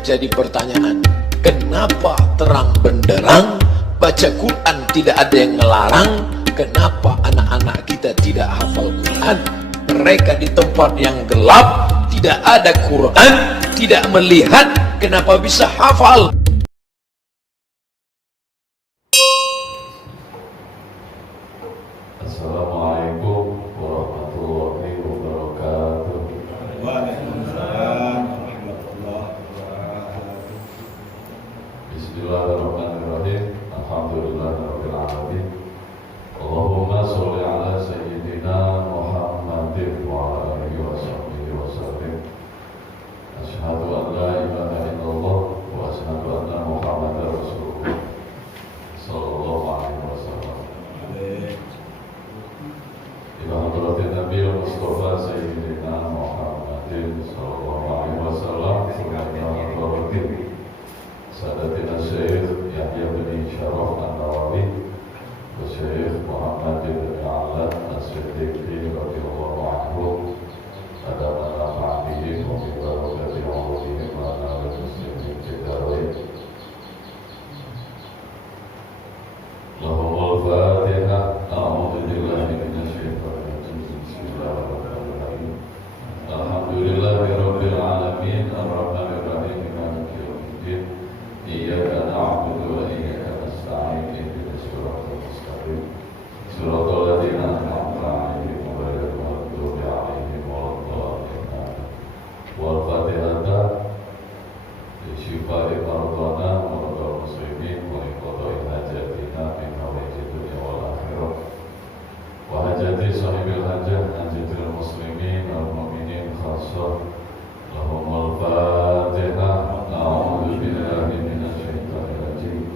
jadi pertanyaan, kenapa terang benderang baca Quran tidak ada yang ngelarang? Kenapa anak-anak kita tidak hafal Quran? Mereka di tempat yang gelap, tidak ada Quran, tidak melihat, kenapa bisa hafal? Assalamualaikum warahmatullahi wabarakatuh. Waalaikumsalam warahmatullahi wabarakatuh. Bismillahirrahmanirrahim. Alhamdulillahirabbil alamin. Allahumma sholli ala sayyidina Muhammadin wa ala alihi washabbihi wasallim. Asyhadu an la ilaha illallah wa asyhadu anna Muhammadar Rasulullah sallallahu alaihi wasallam. Ila hadratin Nabi Mustafa Sayyidina Muhammadin sallallahu alaihi wasallam. Sadatina Syekh Yahya bin Syaraf An-Nawawi wa Syekh Muhammad bin A'la As-Siddiqi radhiyallahu anhu adana nafa'atihi wa bi barakati umurihim wa ala muslimin fiddarain. Lahumul Fatihah. A'udzu billahi minasy syaithanir rajim. Bismillahirrahmanirrahim. Alhamdulillahirabbil alamin arrahmanir rahim maliki yaumiddin. Iyyaka na'budu wa iyyaka nasta'in ihdinas siratal mustaqim siratal ladzina an'amta 'alaihim ghairil maghdubi 'alaihim waladdallin. Wal Fatihah li shifaa'i mardana wa mardal muslimin wa li qada'i hajatina min hawaijid dunya wal akhirah wa hajati sahibil hajah hajatil muslimin wal mu'minin khassah. Lahumul Fatihah. A'udzu billahi minasy syaithanir rajim.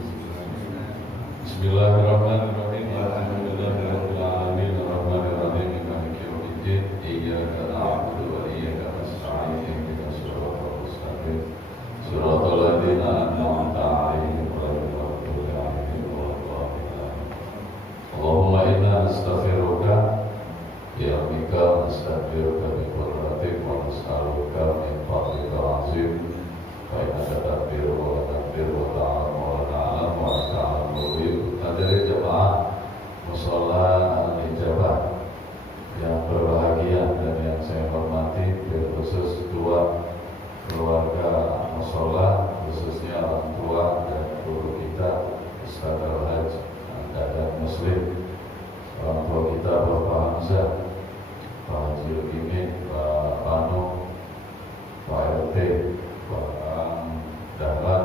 Bismillahirrahmanirrahim. Alhamdulillahirabbil alamin arrahmanir rahim maliki yaumiddin. Iyyaka na'budu wa iyyaka nasta'in ihdinas siratal mustaqim siratal ladzina an'amta 'alaihim ghairil maghdubi 'alaihim waladdallin. Allahumma inna nastaghfiruka ya bika nastaghfiruka bi qudratik wa nas'aluka min fadlika azim. Innaka takbir wa takbir wa ta'lam wa ta'lam wa ta'lam. Hadirin jemaah musholla al-ijabah yang berbahagia dan yang saya hormati, khusus dua keluarga musholla, khususnya orang tua dan guru kita Ustaz Al-Hajj Dadan Muslim, orang tua kita Bapak Hamzah, Pak Haji Lukimin, Pak Panu, Pak RT, Pak Dahlan,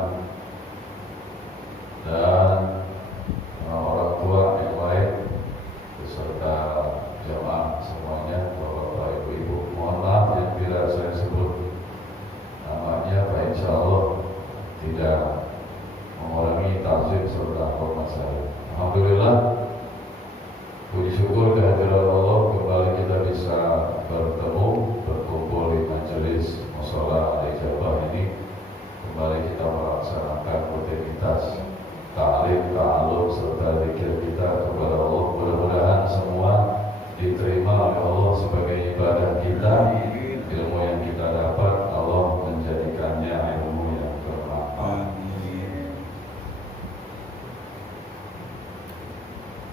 dan orang tua yang lain beserta jamaah semuanya, bapak-bapak, ibu-ibu. Mohon maaf yang bila saya sebut namanya, Pak, insya Allah tidak mengurangi ta'zim serta hormat saya. Alhamdulillah, puji syukur kehadiran Allah, kembali kita bisa bertemu, berkumpul di majelis musholla al-ijabah ini. Kembali kita melaksanakan rutinitas ta'lim, ta'alum, serta zikir kita kepada Allah. Mudah-mudahan semua diterima oleh Allah sebagai ibadah kita. Ilmu yang kita dapat, Allah menjadikannya ilmu yang bermanfaat.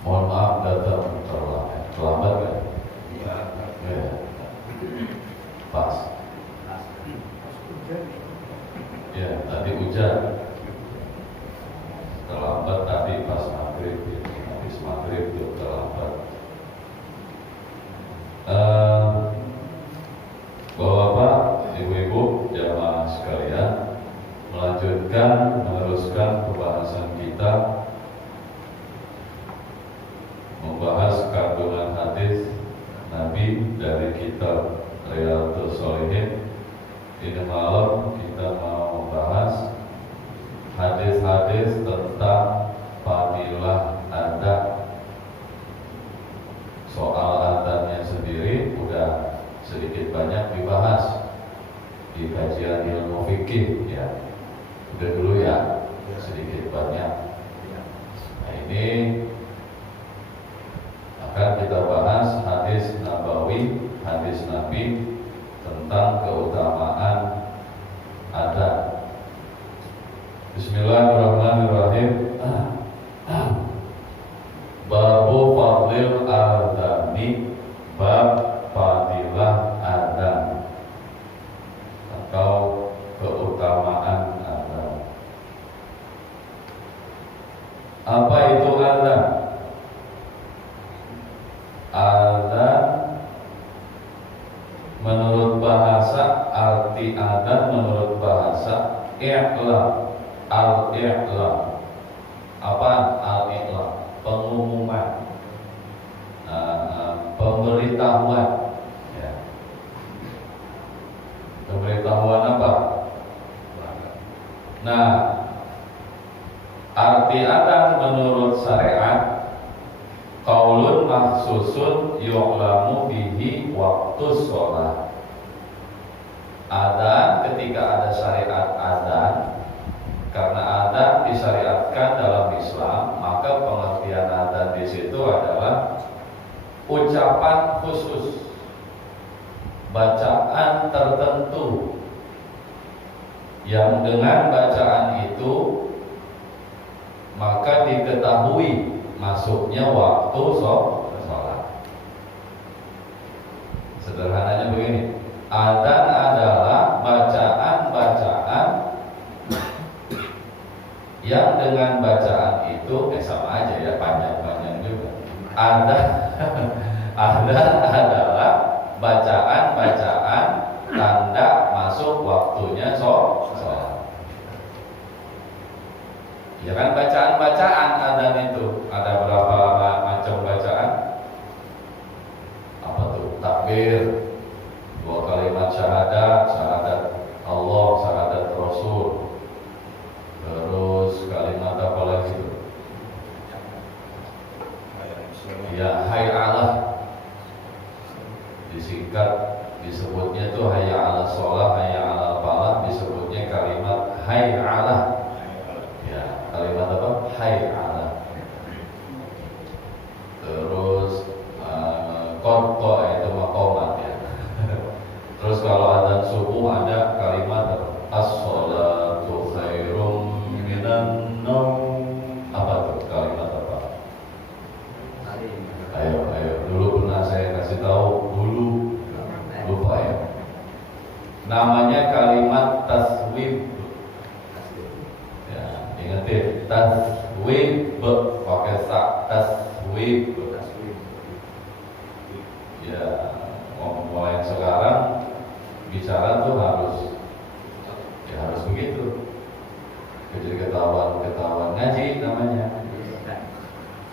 Mohon maaf datang terlambat kan? Ya. Pas. Ya, tadi hujan. Terlambat tadi pas maghrib, ya. Habis maghrib itu terlambat. Bapak-bapak, ibu-ibu, jamaah sekalian, meneruskan pembahasan kita, membahas kandungan hadis Nabi dari kitab Riyadhus Shalihin. Ini malam kita mau membahas hadis-hadis tentang fadilah adzan. Soal adzannya sendiri udah sedikit banyak dibahas di kajian ilmu fikih, ya. Udah dulu ya, sedikit banyak. Nah, ini akan kita bahas hadis nabawi, hadis Nabi tentang keutamaan adzan. Apa itu adzan? Adzan menurut bahasa, arti adzan menurut bahasa i'lam, al-i'lam. Apa al-i'lam? Pengumuman, pemberitahuan. Ya. Pemberitahuan apa? Nah, arti adzan menurut syariat qaulun mahsusun yu'lamu bihi waktu sholat. Adzan ketika ada syariat adzan, karena adzan disyariatkan dalam Islam, maka pengertian adzan di situ adalah ucapan khusus, bacaan tertentu yang dengan bacaan itu maka diketahui masuknya waktu sholat. Sederhananya begini, adzan adalah bacaan-bacaan yang dengan bacaan itu sama aja ya, panjang-panjang juga. Adzan adalah bacaan-bacaan tanda masuk waktunya sholat. Ya kan, bacaan-bacaan adzan itu ada berapa macam bacaan? Apa tuh? Takbir, 2 kalimat syahadat, syahadat Allah, syahadat Rasul. Terus kalimat apa lagi itu? Ya, hayya 'alah. Disingkat disebutnya itu hayya 'alas shalah, hayya 'alal falah, disebutnya kalimat hayya 'alah. Ya, kalimat apa? Hayya 'alah. Terus qadqa itu maqamat ya. Terus kalau adzan subuh ada kalimat as-shalatu khairum minan naum. Apa tuh kalimat apa? Ayo, dulu pernah saya kasih tahu, dulu lupa ya. Namanya kalimat taswib. Ya, ingetin, taswib pakai sak, taswib. Ya, mulai sekarang bicara tuh harus begitu. Jadi ketahuan ngaji namanya.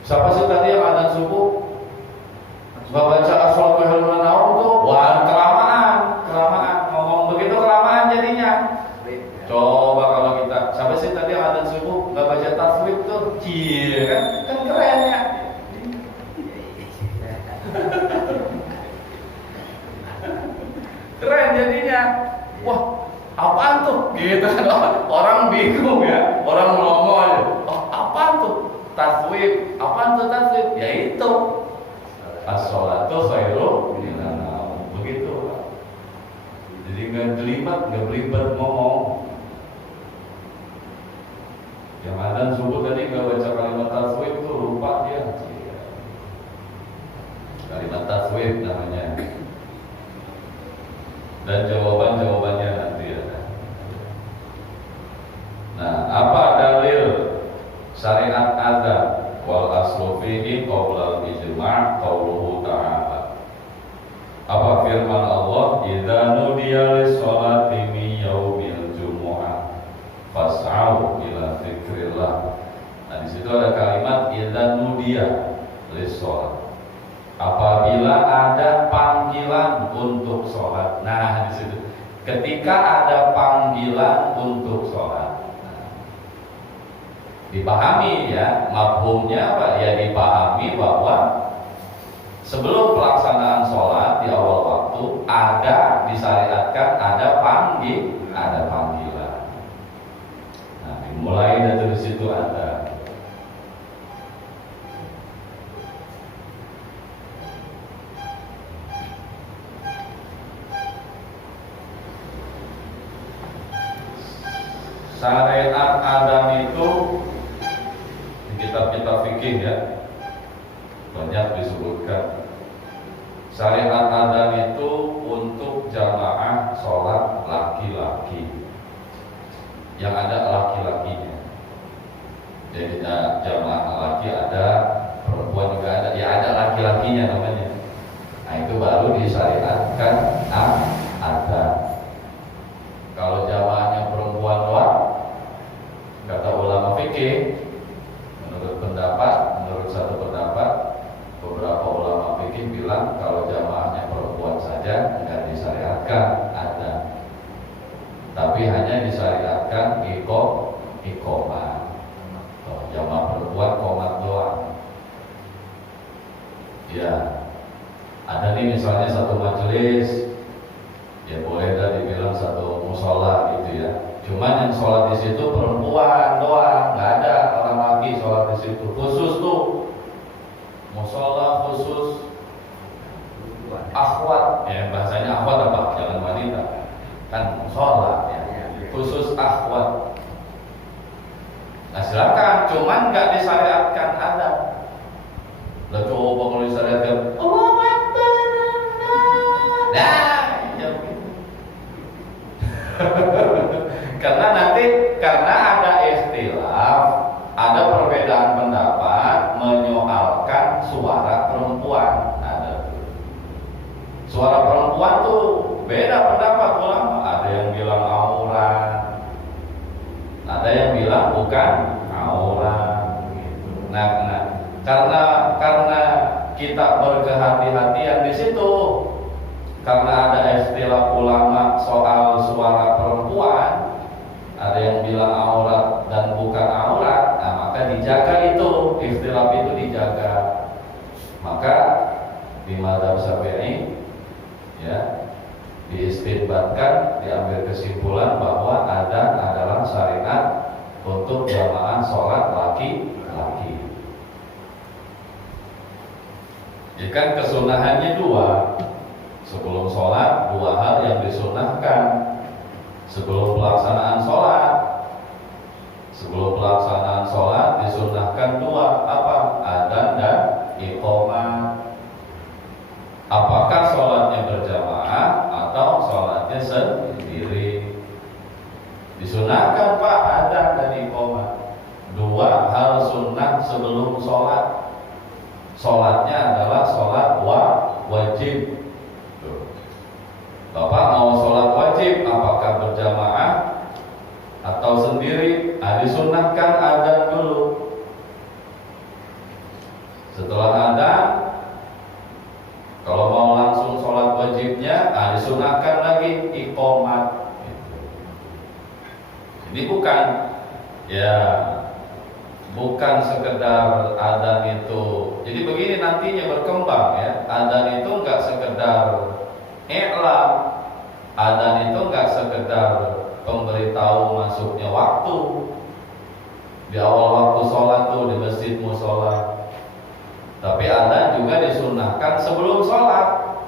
Siapa sih tadi yang adzan subuh nggak baca as-shalatu khairun minan naum tuh? Wah, kelamaan ngomong begitu, kelamaan jadinya. Coba kalau kita, siapa sih tadi yang adzan subuh nggak baca tasbih tuh? Kan keren ya. Keren jadinya. Wah, apaan tuh? Gitu kan, orang bingung ya, orang melongo aja. Oh, apaan tuh? Taswib. Apaan tuh taswib? Ya itu as-shalatu khairum minan naum. Begitu Pak. Jadi nggak belibet ngomong. Yang adzan subuh tadi nggak baca kalimat taswib tuh, lupa dia. Kalimat taswib namanya. Dan jawabannya nanti ada. Nah, apa dalil syariat adzan? Wal aslu fihi qaulal ijma' qauluhu ta'ala. Apa firman Allah? Idza nudiya lis-sholati min yaumil jumu'ah fas'au ila dzikrillah. Nah, di situ ada kalimat idza nudiya lis-sholat. Apabila ada panggilan untuk sholat. Nah, di situ ketika ada panggilan untuk sholat, dipahami ya, mafhumnya apa? Ya dipahami bahwa sebelum pelaksanaan sholat di awal waktu ada disyariatkan ada panggilan. Nah, dimulai dari situ ada. Syariat adzan itu di kitab-kitab fikih ya banyak disebutkan. Syariat adzan itu untuk jamaah sholat laki-laki yang ada laki-lakinya. Jadi jamaah laki ada, perempuan juga ada. Ya ada laki-lakinya namanya. Nah itu baru disyariatkan ada. Kalau jamaahnya perempuan doang, kata ulama fikih, menurut satu pendapat, beberapa ulama fikih bilang kalau jamaahnya perempuan saja nggak disyariatkan ada, tapi hanya disyariatkan iqomah. Jamaah perempuan qomat doang. Ya, ada nih misalnya satu majelis, ya boleh dah dibilang satu musola gitu ya. Cuman yang sholat di situ perempuan doang, nggak ada orang laki sholat di situ. Khusus tuh musola khusus akhwat, ya bahasanya akhwat apa? Jangan wanita, kan musola ya. Khusus akhwat. Nah silakan, cuman nggak disyariatkan ada. Lah coba kalau disyariatkan, Allahu Akbar. Nah, ya begitu. karena ada ikhtilaf, ada perbedaan pendapat menyoalkan suara perempuan. Ada suara perempuan tuh beda pendapat ulama. Ada yang bilang aurat, ada yang bilang bukan aurat. Nah, karena kita berkehati-hatian di situ, karena ada istilah ulama soal suara perempuan, ada yang bilang aurat dan bukan aurat. Nah, maka dijaga itu, istilah itu dijaga. Maka di mazhab Syafi'i, ya, diistinbatkan, diambil kesimpulan bahwa adzan adalah syariat untuk jamaah sholat laki-laki. Ya kan kesunahannya dua. Sebelum sholat dua hal yang disunahkan. Sebelum pelaksanaan sholat disunahkan dua, apa? Adzan dan iqamah. Apakah sholatnya berjamaah atau sholatnya sendiri? Disunahkan Pak adzan dan iqamah. Dua hal sunnah sebelum sholat. Sholatnya adalah sholat wajib. Bapak mau sholat wajib, apakah berjamaah atau sendiri? Disunahkan adzan dulu. Setelah adzan, kalau mau langsung sholat wajibnya, disunahkan lagi iqamat. Ini bukan sekedar adzan itu. Jadi begini nantinya berkembang ya. Adzan itu enggak sekedar i'lam. Adzan itu enggak sekedar pemberitahu masuknya waktu. Di awal waktu sholat tuh di masjid mushola. Tapi adzan juga disunahkan sebelum sholat.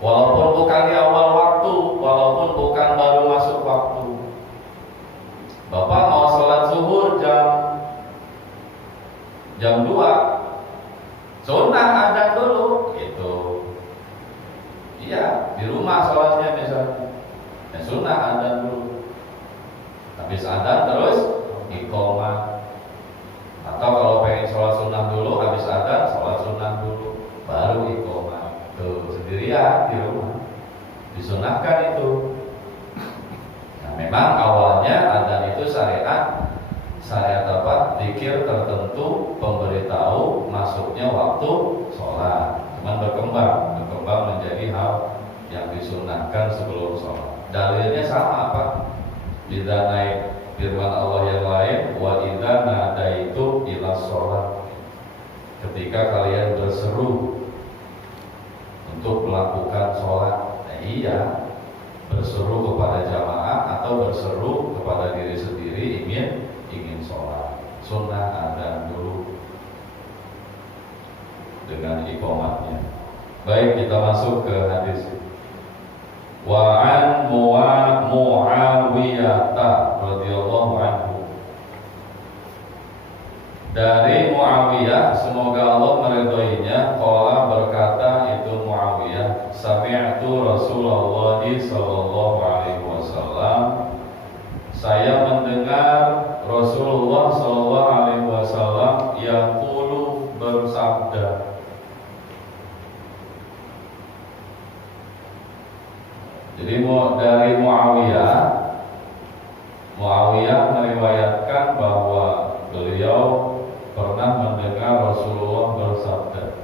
Walaupun bukan di awal waktu, walaupun bukan baru masuk waktu. Bapak mau sholat zuhur jam 2, sunnah adzan dulu gitu. Iya, di rumah sholatnya misalnya, ya sunnah adzan dulu. Habis adzan terus iqamah. Atau kalau pengen sholat sunnah dulu, habis adzan sholat sunnah dulu, baru iqamah. Tuh sendirian di rumah, disunahkan itu. Nah, memang awalnya adzan itu syariat apa? Zikir tertentu pemberitahu masuknya waktu sholat. Cuman berkembang menjadi hal yang disunahkan sebelum sholat. Dalilnya sama apa? Idza naik firman Allah yang lain, wa idza nadaitu ila sholat. Ketika kalian berseru untuk melakukan sholat, iya, berseru kepada jamaah atau berseru kepada diri sendiri ingin sholat. Sunnah adzan dulu dengan iqamatnya. Baik, kita masuk ke hadis. Wa an Muawiyah radhiyallahu anhu. Dari Muawiyah, semoga Allah meridhoinya, qala berkata itu Muawiyah, sami'tu Rasulullah sallallahu alaihi wasallam, saya mendengar Rasulullah Jadi dari Muawiyah meriwayatkan bahwa beliau pernah mendengar Rasulullah bersabda,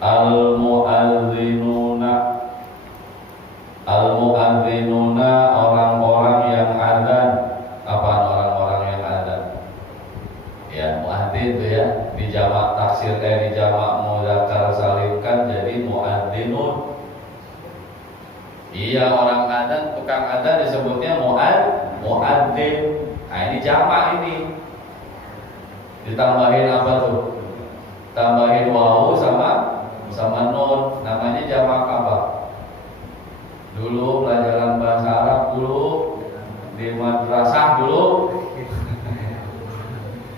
Al-mu'adzinuna orang-orang yang adzan. Apaan orang-orang yang adzan? Ya, muadzin itu ya, di jamak taksir di jamak mudzakkar salim kan jadi muadzinun. Iya, orang adzan, tukang adzan disebutnya muadzin. Nah, ini jamak ini. Ditambahin apa tuh? Tambahin wawu sama nun. Namanya jamak apa? Dulu pelajaran bahasa Arab dulu di madrasah dulu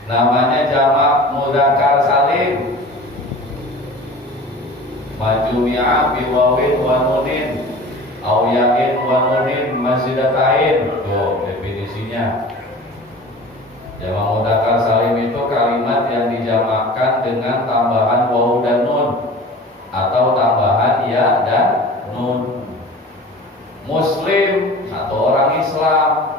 namanya jamak mudzakkar salim, majmu'a bi wawin wa nunin au ya'in wa nunin mazidatayn. Tuh definisinya. Jamak mudzakkar salim itu kalimat yang dijamakkan dengan tambahan waw dan nun atau tambahan ya dan nun. Muslim, satu orang Islam.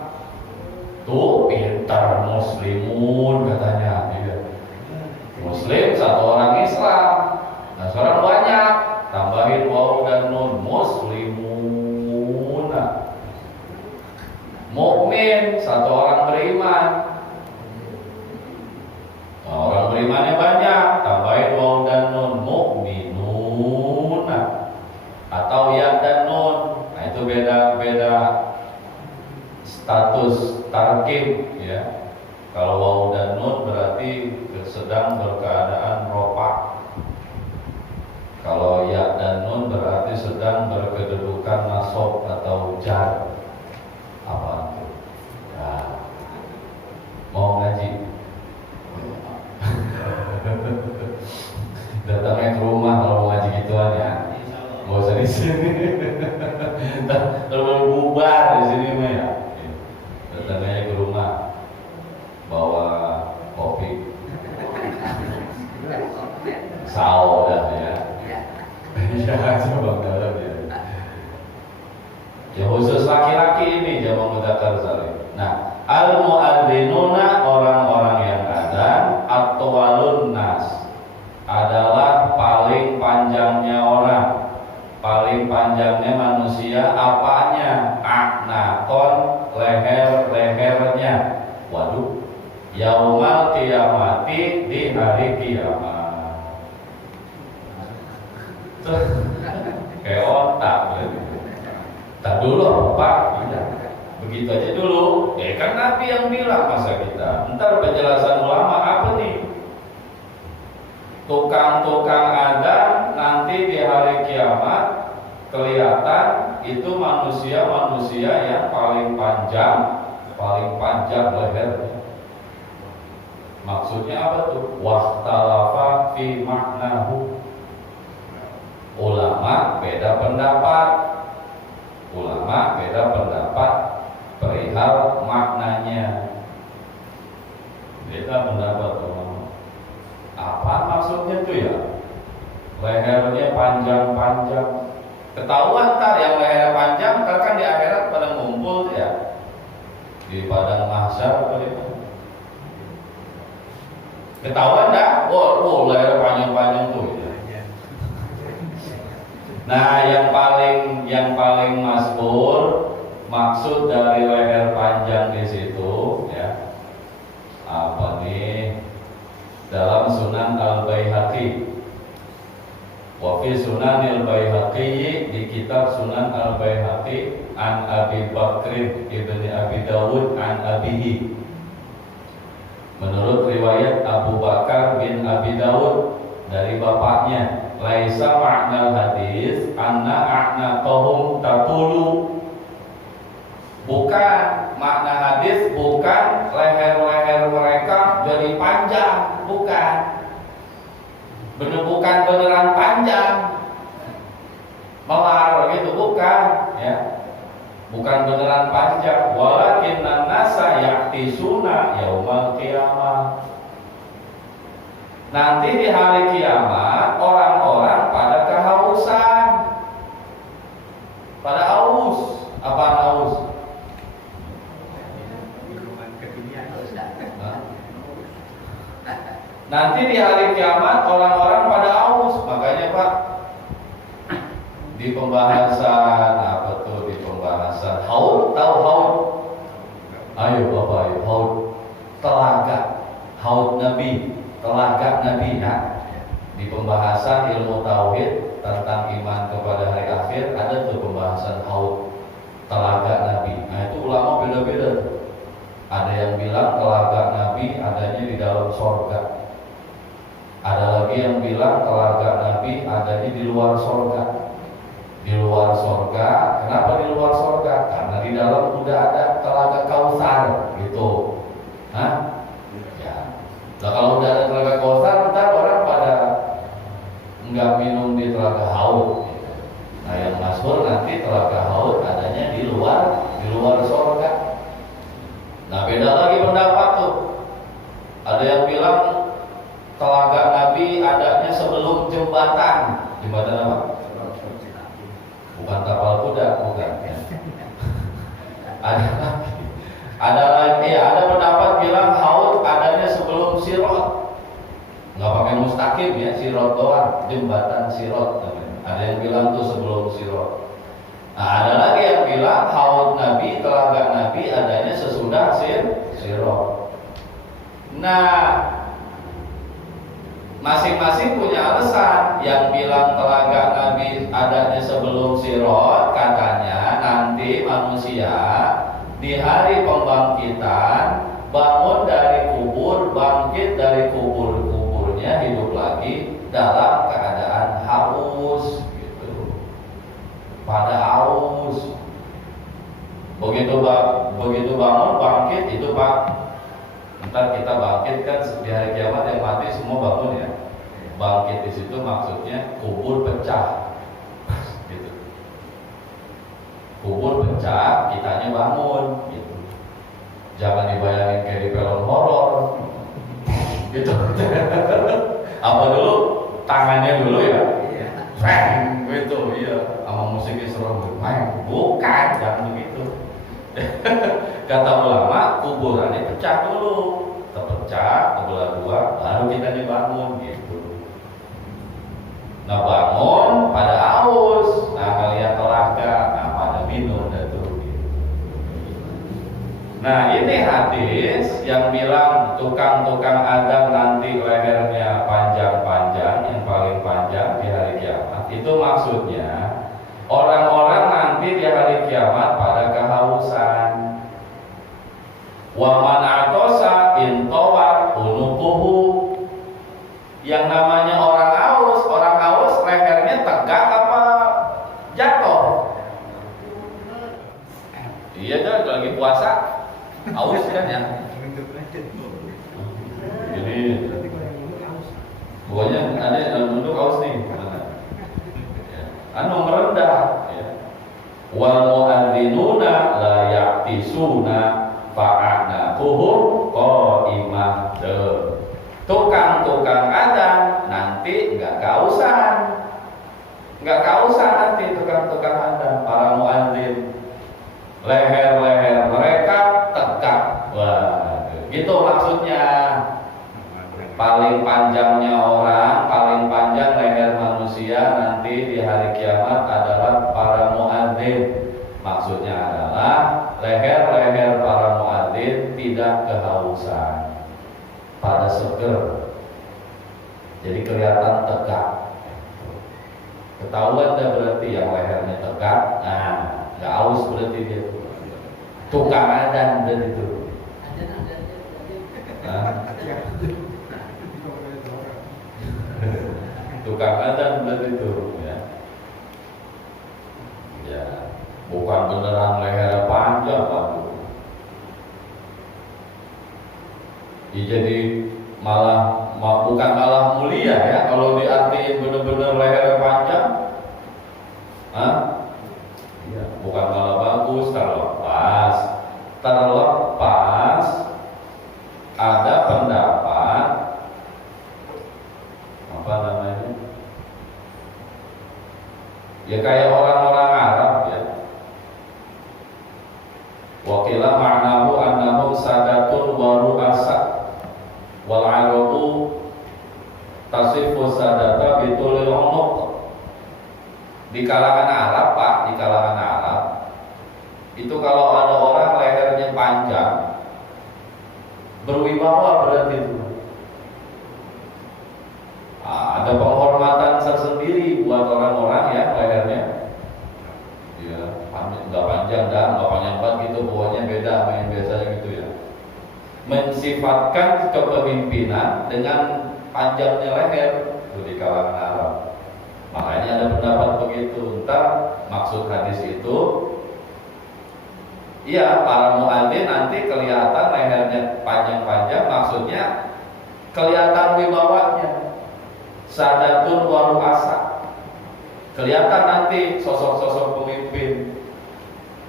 Tuh pintar muslimun katanya, Muslim, satu orang Islam. Nah, seorang banyak, tambahin waw dan nun, muslimun. Mukmin, satu orang beriman. Nah, orang berimannya banyak, tambahin waw dan nun, mukminun. Atau ya dan nun. Nah, itu beda status tarkib ya. Kalau waw dan nun berarti sedang berkeadaan rofa. Kalau ya dan nun berarti sedang berkedudukan nasab atau jar. Apa itu? Nah, mau ngaji? Datangnya ke rumah kalau mau ngaji gituan ya. Gak usah di sini. Terlalu bubar di sini mah ya. Datangnya ke rumah bawa kopi, sao dah ya. Ya coba dalam ya. Ya khusus laki-laki ini jamak mudzakkar salim. Nah, al-mu'adzinuna orang-orang yang adzan, atwalun nas adalah paling panjangnya orang. Paling panjangnya manusia apanya? Aknakon, leher-lehernya. Waduh, yaumal qiyamati, di hari kiamat. Kayak otak berarti. Tak dulu Pak, tidak. Begitu aja dulu. Ya kan Nabi yang bilang, masa kita. Ntar penjelasan ulama apa nih? Tukang-tukang ada nanti di hari kiamat kelihatan itu manusia-manusia yang paling panjang lehernya. Maksudnya apa tuh? Wahtalafa fi maknahu. Ulama beda pendapat. Perihal maknanya. Beda pendapat ulama. Apa maksudnya tuh ya? Lehernya panjang-panjang. Ketahuan ntar yang leher panjang, ntar kan di akhirat pada ngumpul tuh ya, di padang mahsyar atau di mana? Ketahuan dah? Oh, leher panjang-panjang tuh. Ya. Nah, yang paling masyhur maksud dari leher panjang di situ ya. Apa nih? Dalam Sunan Al-Baihaqi. Wa fi Sunanil Baihaqi, di kitab Sunan Al-Baihaqi, an Abi Bakr ibni Abi Dawud an abihi. Menurut riwayat Abu Bakar bin Abi Dawud dari bapaknya, laisa ma'nal hadis anna a'naqahum tatulu. Bukan makna hadis, bukan leher-leher mereka jadi panjang, bukan. Bukan beneran panjang, melar gitu, bukan, ya. Bukan beneran panjang. Walakinnan nasa ya'tisuna yaumal qiyamah. Nanti di hari kiamat orang-orang pada kehausan, pada haus. Nanti di hari kiamat orang-orang pada haus. Makanya Pak, di pembahasan apa tuh, di pembahasan haud, tahu haud? Ayo Bapak, ayo haud, telaga, haud Nabi, telaga Nabi ya. Di pembahasan ilmu tauhid tentang iman kepada hari akhir ada tuh pembahasan haud, telaga Nabi. Nah itu ulama beda-beda. Ada yang bilang telaga Nabi adanya di dalam sorga. Ada lagi yang bilang telaga Nabi adanya di luar sorga. Di luar sorga, kenapa di luar sorga? Karena di dalam udah ada telaga Kautsar gitu. Hah? Ya. Nah kalau udah ada telaga Kautsar, ntar orang pada nggak minum di telaga haud. Nah yang masyhur nanti telaga haud adanya di luar sorga. Nah beda lagi pendapat tuh. Ada yang bilang telaga Nabi adanya sebelum jembatan. Jembatan apa? Bukan kapal kuda, bukan. Ya. Ada lagi, ada pendapat bilang haud adanya sebelum sirot. Nggak pakai mustaqim ya, sirot doang, jembatan sirot. Ada yang bilang tuh sebelum sirot. Nah ada lagi yang bilang haud Nabi, telaga Nabi adanya sesudah sirot. Nah masing-masing punya alasan. Yang bilang telaga Nabi adanya sebelum sirot, katanya nanti manusia di hari pembangkitan bangun dari kubur, bangkit dari kuburnya, hidup lagi dalam keadaan haus gitu. Pada haus. Begitu bangun, bangkit itu Pak. Ntar kita bangkit kan di hari kiamat yang mati semua bangun ya. Bangkit di situ maksudnya kubur pecah, gitu. Kubur pecah, kitanya bangun, gitu. Jangan dibayangin kayak di film horor, gitu. Apa dulu? Tangannya dulu ya, bang, gitu, iya. Sama musiknya serem, bang. Bukan, jangan begitu. Kata ulama, kuburannya pecah dulu, terpecah, terbelah dua, baru kita dibangun gitu. Nah bangun pada haus, nah kalian telaga, nah pada minum dan tuh. Nah ini hadis yang bilang tukang-tukang adzan nanti lehernya panjang-panjang, yang paling panjang di hari kiamat. Itu maksudnya orang-orang nanti di hari kiamat pada kehausan. Wa man atosa intawat unuquhu. Yang namanya orang haus lehernya tegak apa jatuh? Iya kan lagi puasa haus kan ya. Jadi pokoknya ada untuk haus nih. Anu merendah ya. Wal mu'adzinuna la ya'tisuna fa'anaquhum qa'imah. Tukang-tukang adzan nanti enggak kausan nanti tukang-tukang adzan, para muadzin leher-leher mereka tegak. Wah, gitu maksudnya. Paling panjangnya orang, paling panjang leher manusia nanti di hari kiamat adalah para muadzin. Maksudnya adalah leher-leher para muadzin tidak kehausan, pada seger, jadi kelihatan tegak. Ketahuan dah berarti yang lehernya tegak, nah nggak haus berarti dia tukang adzan dan itu. Nah, tukang adzan berarti itu ya. Ya, bukan beneran leher panjang Pak. Ya, jadi bukan malah mulia ya kalau diartiin bener-bener leher panjang. Ya, bukan malah bagus, terlepas ada pendapat apa namanya? Ya kayak orang-orang Arab ya. Wakila ma'nahu annahu sadatun wa ru'asa wal arabu sadata bitulil unuq. Di kalangan Arab, Pak, di kalangan Arab itu kalau ada orang lehernya panjang, berwibawa berarti itu. Ada penghormatan tersendiri buat orang-orang yang lehernya ya panjang, nggak panjang dan nggak panjang banget gitu, pokoknya beda sama yang biasanya gitu ya. Mensifatkan kepemimpinan dengan panjangnya leher itu di kalangan Arab. Makanya ada pendapat begitu. Entah maksud hadis itu, iya para muadzin nanti kelihatan lehernya panjang-panjang, maksudnya kelihatan wibawanya. Sadatun wa ru'asa. Kelihatan nanti sosok-sosok pemimpin,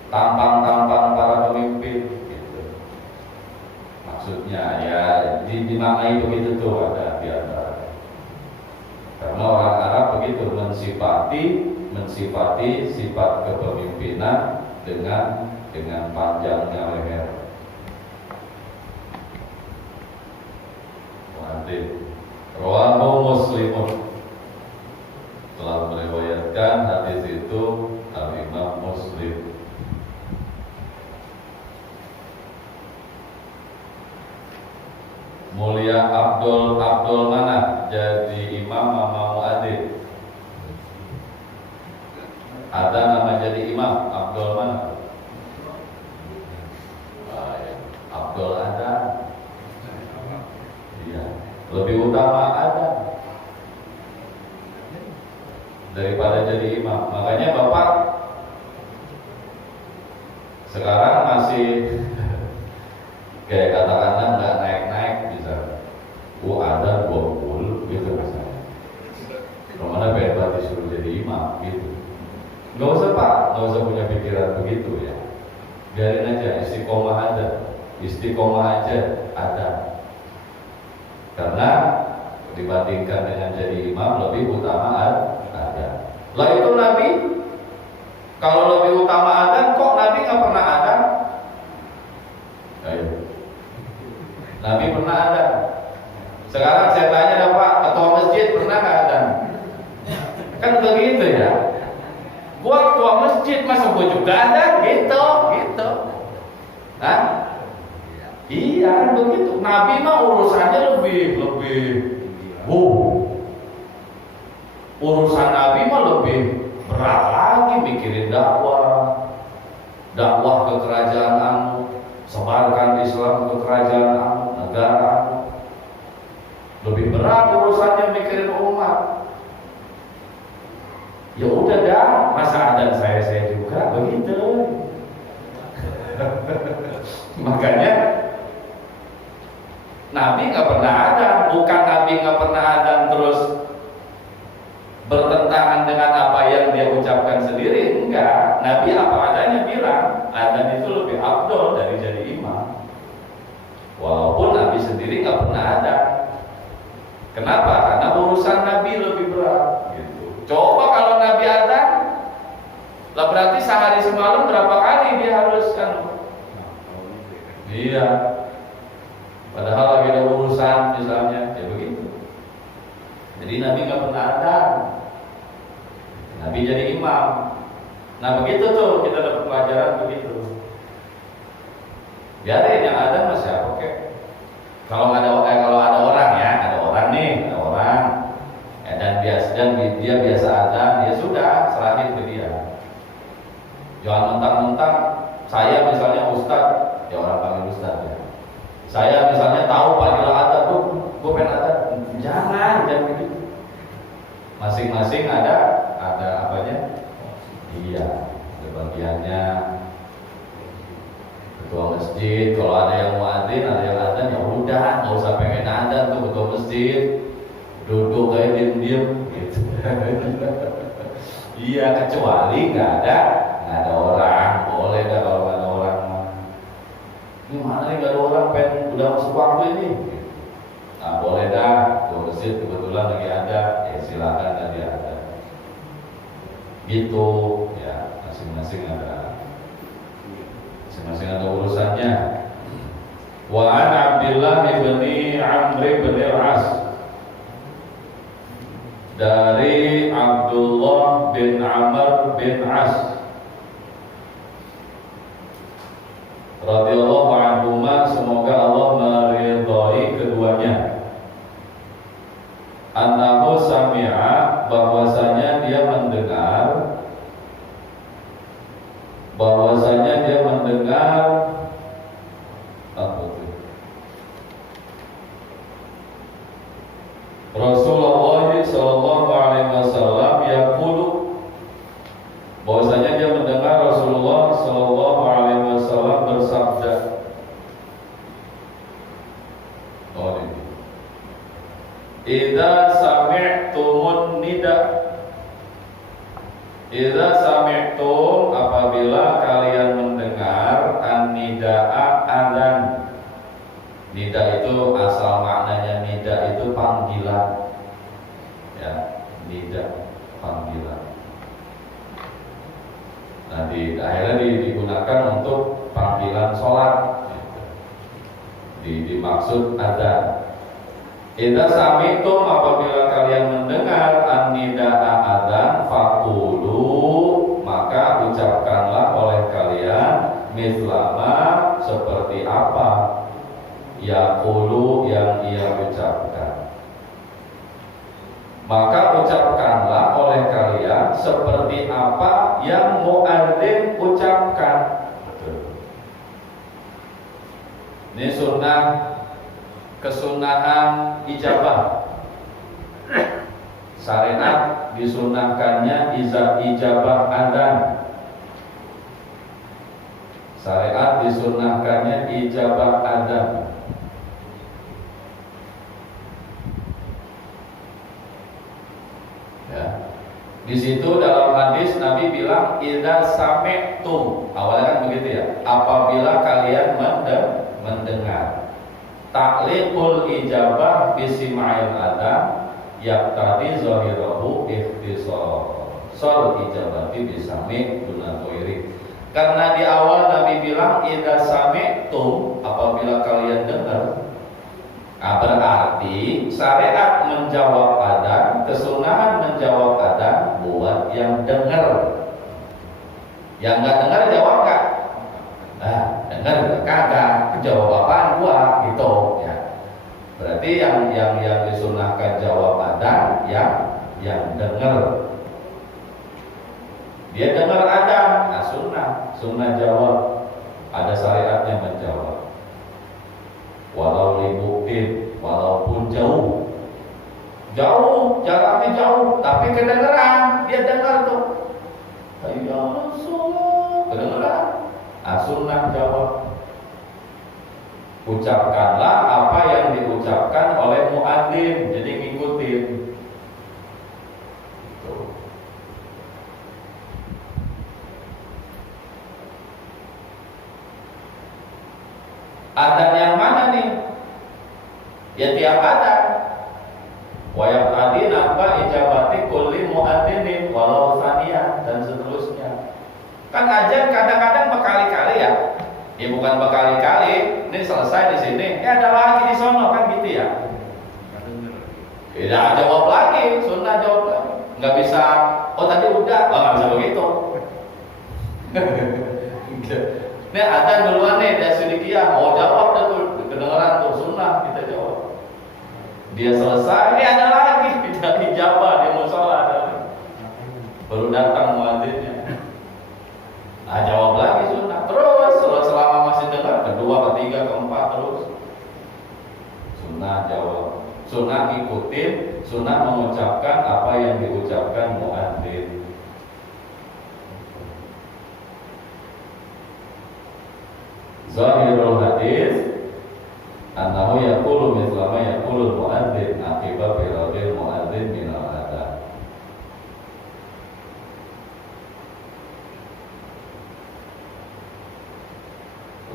tampang-tampang para pemimpin gitu. Maksudnya ya dimaknai begitu tuh, ada di antara. Karena orang Arab begitu mensifati sifat kepemimpinan dengan panjangnya leher. Rawahu Muslimun, telah meriwayatkan hadis itu Al-Imam Muslim. Mulia Abdul mana jadi imam sama muadzin? Ada nama jadi imam Abdul mana? Abdul ada. Iya, lebih utama ada daripada jadi imam. Makanya Bapak sekarang masih kayak katakanlah nggak naik-naik bisa. Ada 20 gitu misalnya. Kemana bebas disuruh jadi imam gitu. Nggak usah Pak, nggak usah punya pikiran begitu ya. Biarin aja, istiqomah aja ada. Karena dibandingkan dengan jadi imam lebih utama ada. Lah itu Nabi, kalau lebih utama ada, kok Nabi nggak pernah ada? Ayo. Nabi pernah ada. Sekarang saya tanya Pak, ketua masjid pernah nggak ada? Kan begitu ya. Gua ketua masjid masa gua juga ada gitu. Hah? Iya kan begitu. Nabi mah urusannya lebih. Urusan Nabi mah lebih berat lagi, mikirin dakwah ke kerajaan, sebarkan Islam ke kerajaan, negara. Lebih berat urusannya mikirin umat. Ya udah dah, masa ada saya juga begitu. Makanya Nabi nggak pernah ada, bukan Nabi nggak pernah ada terus bertentangan dengan apa yang dia ucapkan sendiri, enggak. Nabi apa adanya bilang, adzan itu lebih afdol dari jadi imam. Walaupun Nabi sendiri nggak pernah ada. Kenapa? Karena urusan Nabi lebih berat. Gitu. Coba kalau Nabi ada, lah berarti sehari semalam berapa kali dia harus kan? Iya. Padahal lagi ada urusan misalnya, ya begitu. Jadi Nabi nggak pernah ada. Nabi jadi imam. Nah begitu tuh kita dapat pelajaran begitu. Biarin yang ada mas siapa kek. Kalau ada orang ya, dan dia biasa ada, dia sudah serahin ke dia. Jangan mentang-mentang saya misalnya ustaz, ya orang panggil ustaz ya. Saya misalnya tahu panggilan ada tuh, gue pengen ada. Jangan begitu. Masing-masing ada apanya? Iya, ada bagiannya. Ketua masjid, kalau ada yang muadzin, ada yang adzan, ya udah, nggak usah pengen ada tuh ketua masjid. Duduk kayak diem-diem gitu. Iya, kecuali nggak ada orang. Boleh dah kalau nggak ada orang. Ini mana nih nggak ada orang, udah masuk waktu ini. Nah boleh dah, ke masjid kebetulan lagi ada, ya silakan tadi ada. Gitu, ya masing-masing ada urusannya. Wa an Abdullah bin Amr bin Al-As dari Abdullah bin Amr bin As radhiyallahu anhuma, semoga Allah meridhai keduanya, annahu sami'a, bahwasanya dia mendengar, Rasulullah sallallahu alaihi wasallam yaqulu, bahwasanya dia mendengar Rasulullah sallallahu alaihi wasallam bersabda. Oh ini. Idza sami'tumun nida. Idza sami'tum, apabila kalian mendengar an-nida'a, adzan. Nida itu asal maknanya, nida itu panggilan. Ya, nida panggilan. Nah, akhirnya digunakan untuk panggilan sholat. Dimaksud adzan. Idza sami'tum, apabila kalian mendengar an-nida'a, adzan, faqulu, maka ucapkanlah oleh kalian mislama, seperti apa yaqulu, yang ia ucapkan. Maka ucapkanlah oleh kalian seperti apa yang muadzin ucapkan. Ini sunnah, kesunahan ijabah. Syariat disunahkannya ijabah adzan. Syariat disunahkannya ijabah adzan. Ya. Di situ dalam hadis Nabi bilang idza sami'tum. Awalnya kan begitu ya. Apabila kalian mendengar. Ta'liqul ijabah bisima'il adzan yaqtadi zahirahu ikhtisar ijabati bisami' duna ghairi. Karena di awal Nabi bilang idza sami'tum, apabila kalian dengar. Nah, berarti syariat menjawab adzan, kesunahan menjawab adzan buat yang dengar. Yang nggak dengar jawab nggak? Nah, dengar kagak, jawab apaan gua gitu ya. Berarti yang disunahkan jawab adzan yang dengar. Dia dengar adzan, nah sunnah jawab. Ada syariatnya menjawab. Walau libutin, walaupun jauh, jaraknya jauh, tapi kedengeran, dia dengar tuh. Ya Rasulullah, kedengeran. Sunnah jawab. Ucapkanlah apa yang diucapkan oleh muadzin, jadi ngikutin. Adzan yang mana nih? Ya tiap adzan. Wa yaqtadi napa ijabati kulli muadzinin walau tsaniyan, dan seterusnya. Kan adzan kadang-kadang berkali-kali ya. Ya bukan berkali-kali, ini selesai di sini, ada lagi di sono, kan gitu ya. Tidak jawab lagi, sunnah jawab lagi. Nggak bisa, oh tadi udah, nggak bisa begitu. Ini adzan duluan nih dari sedikit, mau jawab dah tuh, kedengeran tuh sunnah, kita jawab. Dia selesai, ada lagi, tidak dijawab, dia mau sholat, baru datang muadzinnya. Nah jawab lagi sunnah, terus selama masih dengar, kedua, ketiga, keempat, terus sunnah jawab, sunnah ikutin, sunnah mengucapkan apa yang diucapkan muadzin. Zahirul hadis annahu yaqulu mithla ma yaqulu muadzin aqiba firagil muadzin min al-adzan.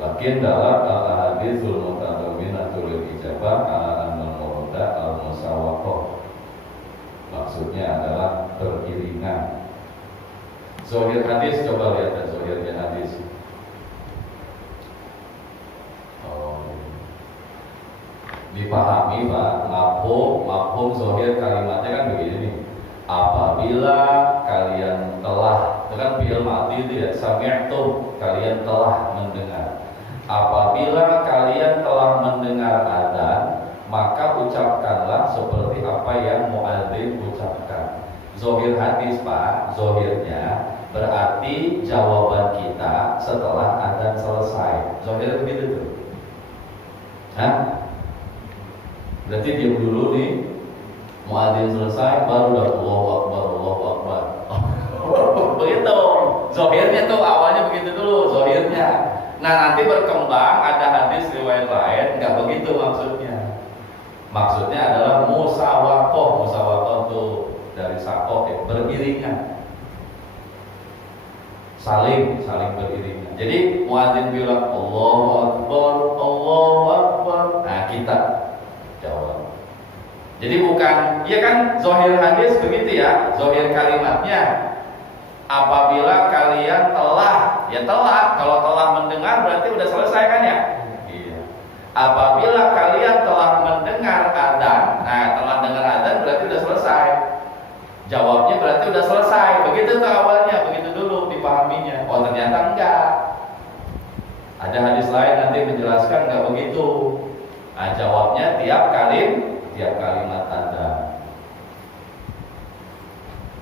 Lakin dalam al-haditsul mutadamminatul ijabah ala an-murada al-musawwaqah. Maksudnya adalah beriringan. Zahir hadis, coba lihat zahirnya hadis. Dipahami Pak, mafhum zahir kalimatnya kan begini nih. apabila kalian telah, itu kan fi'il madhi itu ya, sami'tum, kalian telah mendengar. Apabila kalian telah mendengar adzan, maka ucapkanlah seperti apa yang muadzin ucapkan. Zohir hadis Pak, zohirnya berarti jawaban kita setelah adzan selesai. Zohir begitu tuh. Hah? Berarti diam dulu nih, muadzin selesai, baru udah Allahu Akbar, Allahu Akbar. Begitu. Zohirnya tuh awalnya begitu dulu, zohirnya. Nah nanti berkembang ada hadis riwayat lain, nggak begitu maksudnya. Maksudnya adalah musawakoh, musawakoh tuh dari sakoh ya, beriringan, saling beriringan. Jadi muadzin bilang Allahu Akbar, Allahu Akbar. Nah kita jawab. Jadi bukan, iya kan zohir hadis begitu ya, zohir kalimatnya. Apabila kalian telah, ya telah, kalau telah mendengar berarti udah selesai kan ya? Iya. Apabila kalian telah mendengar adzan, nah telah dengar adzan berarti udah selesai. Jawabnya berarti udah selesai. Begitu tuh awalnya, begitu dulu dipahaminya. Oh ternyata enggak. Ada hadis lain nanti menjelaskan enggak begitu. Nah jawabnya tiap kalimat adzan.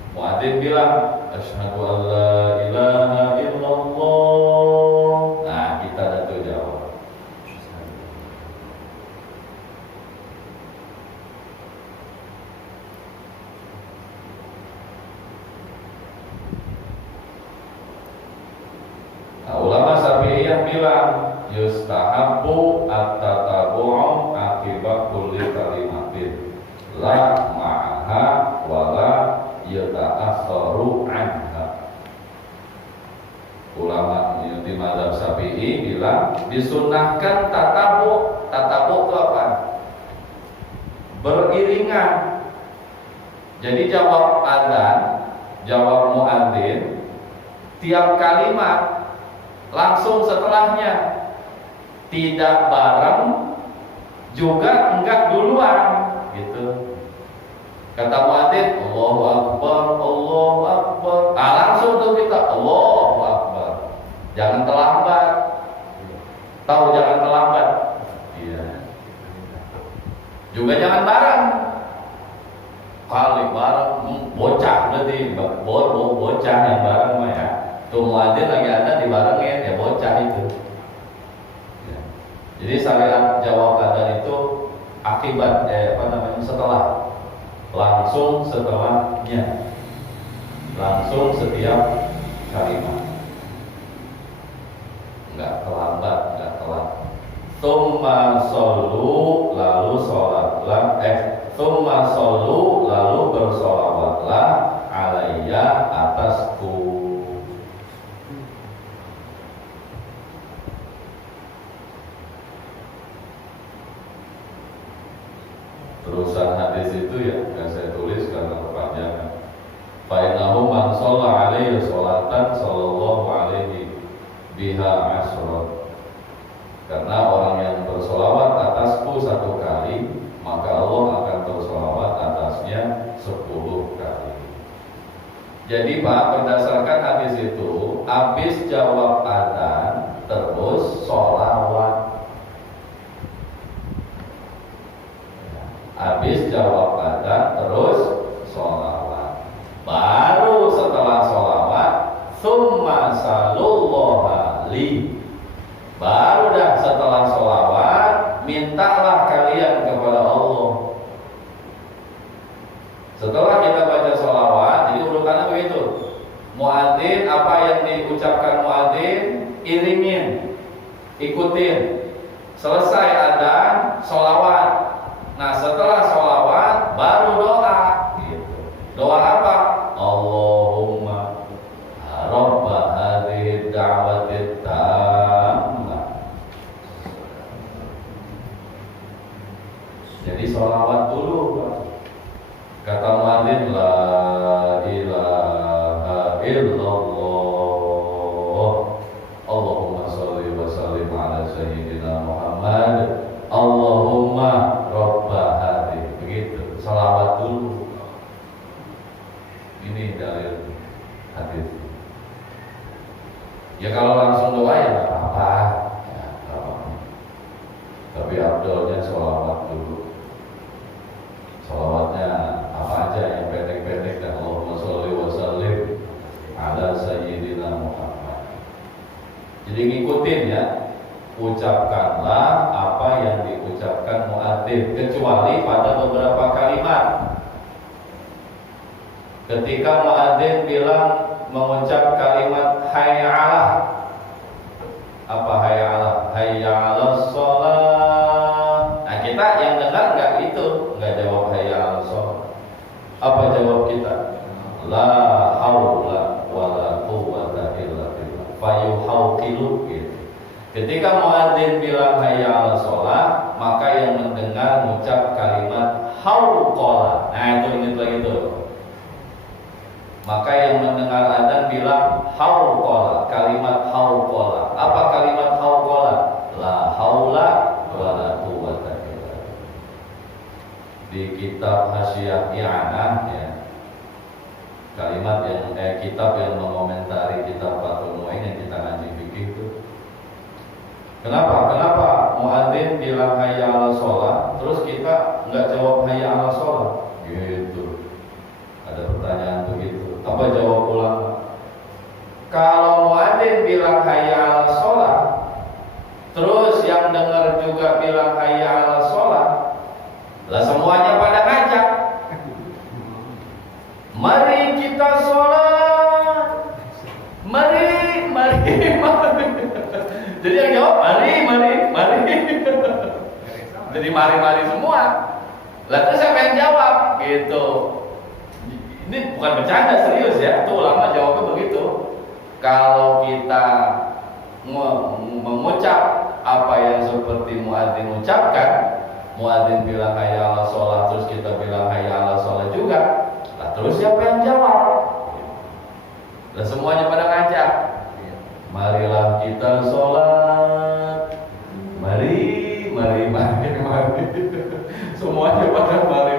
Muadzin bilang asyhadu an la ilaha illallah. Nah, kita tentu jawab. Nah, ulama Syafi'iyah bilang yustahabbu at-tatabu'u akibat kulli kalimatin la ma'aha wala yata'assaru anha. Ulama di mazhab Syafi'i bilang disunnahkan tatabu. Tatabu itu apa? Beriringan. Jadi jawab adzan, jawab muadzin, tiap kalimat langsung setelahnya, tidak bareng juga enggak duluan gitu. Kata muadzin Allahu Akbar, Allahu Akbar. Ah langsung tuh kita Allahu Akbar. Jangan terlambat. Tahu jangan terlambat. Iya. Juga jangan bareng. Kali bareng bocah berarti bocah yang bareng mah ya. Tuh muadzin lagi ada dibarengin ya bocah itu. Ya. Jadi syariat jawab adzan itu akibat setelah, langsung setelahnya, langsung setiap kalimat, nggak terlambat, nggak telat. Tsumma shollu lalu sholatlah, tsumma shollu lalu bersolawatlah alayya atasku. Terusan hadis itu ya, yang saya tulis karena kepanjangan. Fa'innahu man shalla alaihi sholatan sallallahu alaihi biha asrat. Karena orang yang bersolawat atasku 1 kali, maka Allah akan bersolawat atasnya 10 kali. Jadi Pak, berdasarkan hadis itu, habis jawab adzan terus sholawat. Habis jawab adzan terus sholawat. Baru setelah sholawat tsumma sallallahu li. Baru dah setelah sholawat mintalah kalian kepada Allah. Setelah kita baca sholawat, jadi urutannya begitu. Muadzin, apa yang diucapkan muadzin iringin, ikutin. Selesai adzan sholawat. Nah setelah sholawat baru doa gitu. Doa apa? Allahumma rabba hadhihi da'wati tammah. Jadi sholawat dulu Pak. Kata muadzin la ilaha illallah Allahumma sholli wa sallim ala sayyidina Muhammad Allahumma robba hati, begitu, salawat dulu. Ini dalil hadis. Ya kalau langsung doa ya nggak apa-apa, ya, nggak apa-apa. Tapi afdolnya sholawat dulu. Sholawatnya apa aja yang pendek-pendek dan Allahumma sholli wa sallim ala sayyidina Muhammad. Jadi ngikutin ya, ucapkanlah apa yang diucapkan muadzin, kecuali pada beberapa kalimat. Ketika muadzin bilang mengucap kalimat hayya 'alah, apa hayya 'alah? Hayya 'alas shalah. Nah, kita yang dengar enggak itu, enggak jawab hayya 'alas shalah. Apa jawab kita? La haula wala quwwata illa billah. Fayuhawqilu gitu. Ketika muadzin bilang hayya 'alas shalah, maka yang mendengar mengucap kalimat hauqala. Nah, itu ingat lagi tuh. Maka yang mendengar adzan bilang hauqala, kalimat hauqala. Apa kalimat hauqala? La haula wala quwwata illa billah. Di kitab Hasyiah I'anah ya, kalimat yang kitab yang mengomentari kitab Fathul Mu'in yang kita ngaji fikih itu. Kenapa muadzin bilang hayya 'alas shalah, terus kita enggak jawab hayya 'alas shalah? Gitu. Ada pertanyaan begitu. Apa jawab ulama? Kalau muadzin bilang hayya 'alas shalah, terus yang dengar juga bilang hayya 'alas shalah, lah semuanya pada ngajak. Mari kita sholat. Mari. Jadi yang jawab mari. Jadi mari semua. Lah terus siapa yang jawab? Gitu. Ini bukan bercanda, serius ya. Itu ulama jawabnya begitu. Kalau kita mengucap apa yang seperti muadzin ucapkan, muadzin bilang hayya 'alas shalah, terus kita bilang hayya 'alas shalah juga. Lah terus siapa yang jawab? Lah semuanya pada ngajak. Marilah kita sholat. Mari. Semuanya pada mari.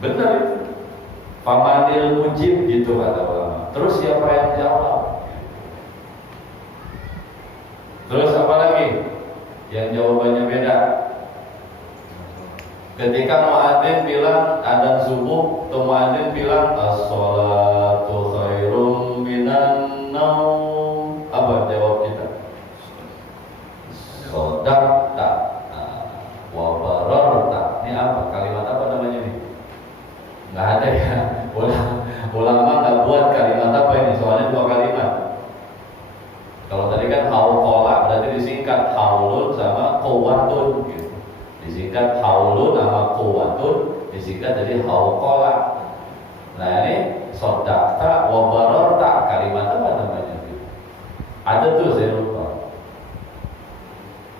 Benar itu. Famanil mujib gitu kata ulama. Terus siapa yang jawab? Terus apa lagi? Yang jawabannya beda. Ketika muadzin bilang adzan subuh, atau muadzin bilang as-sholatu khairum minan naum, apa jawab kita? Sodaqta wa bararta. Ini apa? Kalimat apa namanya ini? Nggak ada ya. Ulama nggak buat kalimat apa ini. Soalnya dua kalimat. Kalau tadi kan hauqala berarti disingkat haulun sama quwwatun gitu. Disingkat haulun sama quwwatun, disingkat jadi hauqala. Nah ini sodaqta wa bararta, kalimat apa namanya gitu. Ada tuh saya lupa.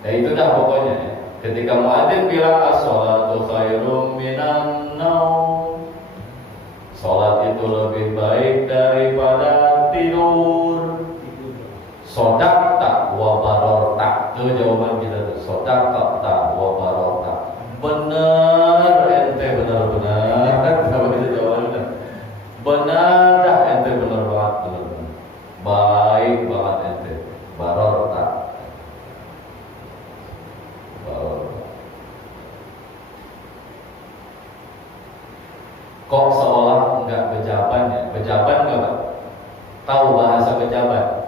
Ya itu dah pokoknya ya. Ketika muadzin bilang as-sholatu khairum minan naum, sholat itu lebih baik daripada tidur. Sodaqta wa bararta, itu jawaban kita tuh. Sodaqta wa bararta. Benar ente, benar. Apa itu jawabannya? Benar dah ente, benar banget, benar. Baik banget ente. Bararta. Kok seolah enggak bejaban ya? Bejaban enggak Pak? Tahu bahasa bejaban?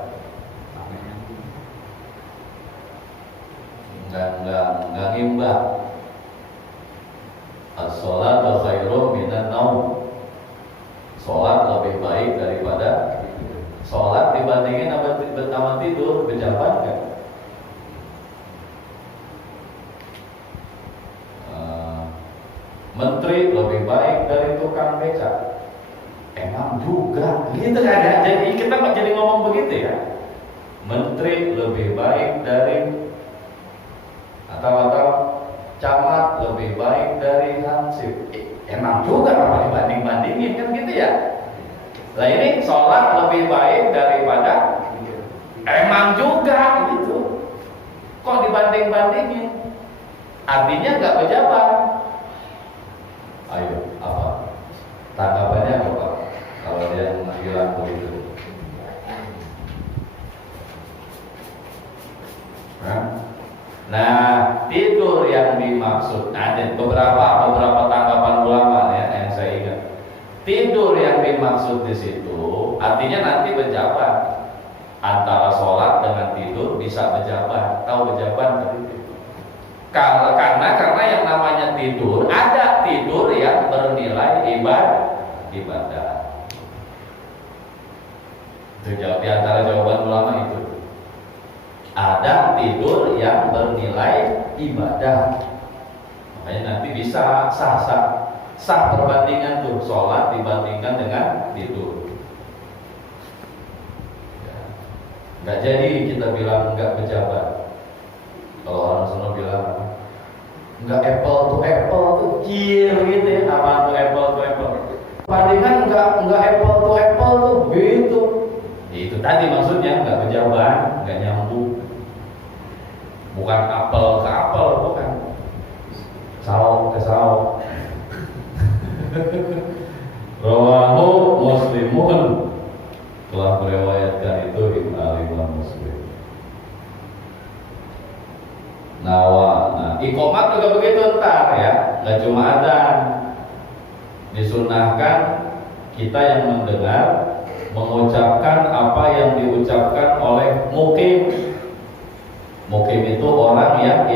Enggak ngimbah. As-sholatu khairum minan naum. Sholat lebih baik daripada sholat dibandingin sama tidur. Bejaban enggak? Menteri lebih baik dari tukang becak. Emang juga gitu kan ya? Jadi kita nggak jadi ngomong begitu ya. Menteri lebih baik dari atau camat lebih baik dari hansip. Emang juga apa dibanding-bandingin kan gitu ya. Nah ini sholat lebih baik daripada, emang juga gitu. Kok dibanding-bandingin? Artinya nggak pejabat. Ayo, apa tanggapan dimaksud di situ artinya nanti berjabat antara sholat dengan tidur bisa berjabat. Tahu berjabat tadi? Karena yang namanya tidur, ada tidur yang bernilai ibadah. Itu di antara jawaban ulama itu. Ada tidur yang bernilai ibadah. Makanya nanti bisa sah perbandingan tuh sholat dibandingkan dengan tidur. Nggak jadi kita bilang nggak pejabat. Kalau orang Sunda bilang nggak apple to apple tuh kir gitu ya, apa tuh apple to apple? Bandingan nggak apple to apple tuh gitu. Itu tadi maksudnya nggak pejabat, nggak nyambung. Bukan apel ke apel, bukan. Sawo ke sawo. Rawahu Muslimun telah meriwayatkan itu Imam Muslim. Nah, iqomat juga begitu ntar ya, nggak cuma adzan. Disunahkan kita yang mendengar mengucapkan apa yang diucapkan oleh mukim. Mukim itu orang yang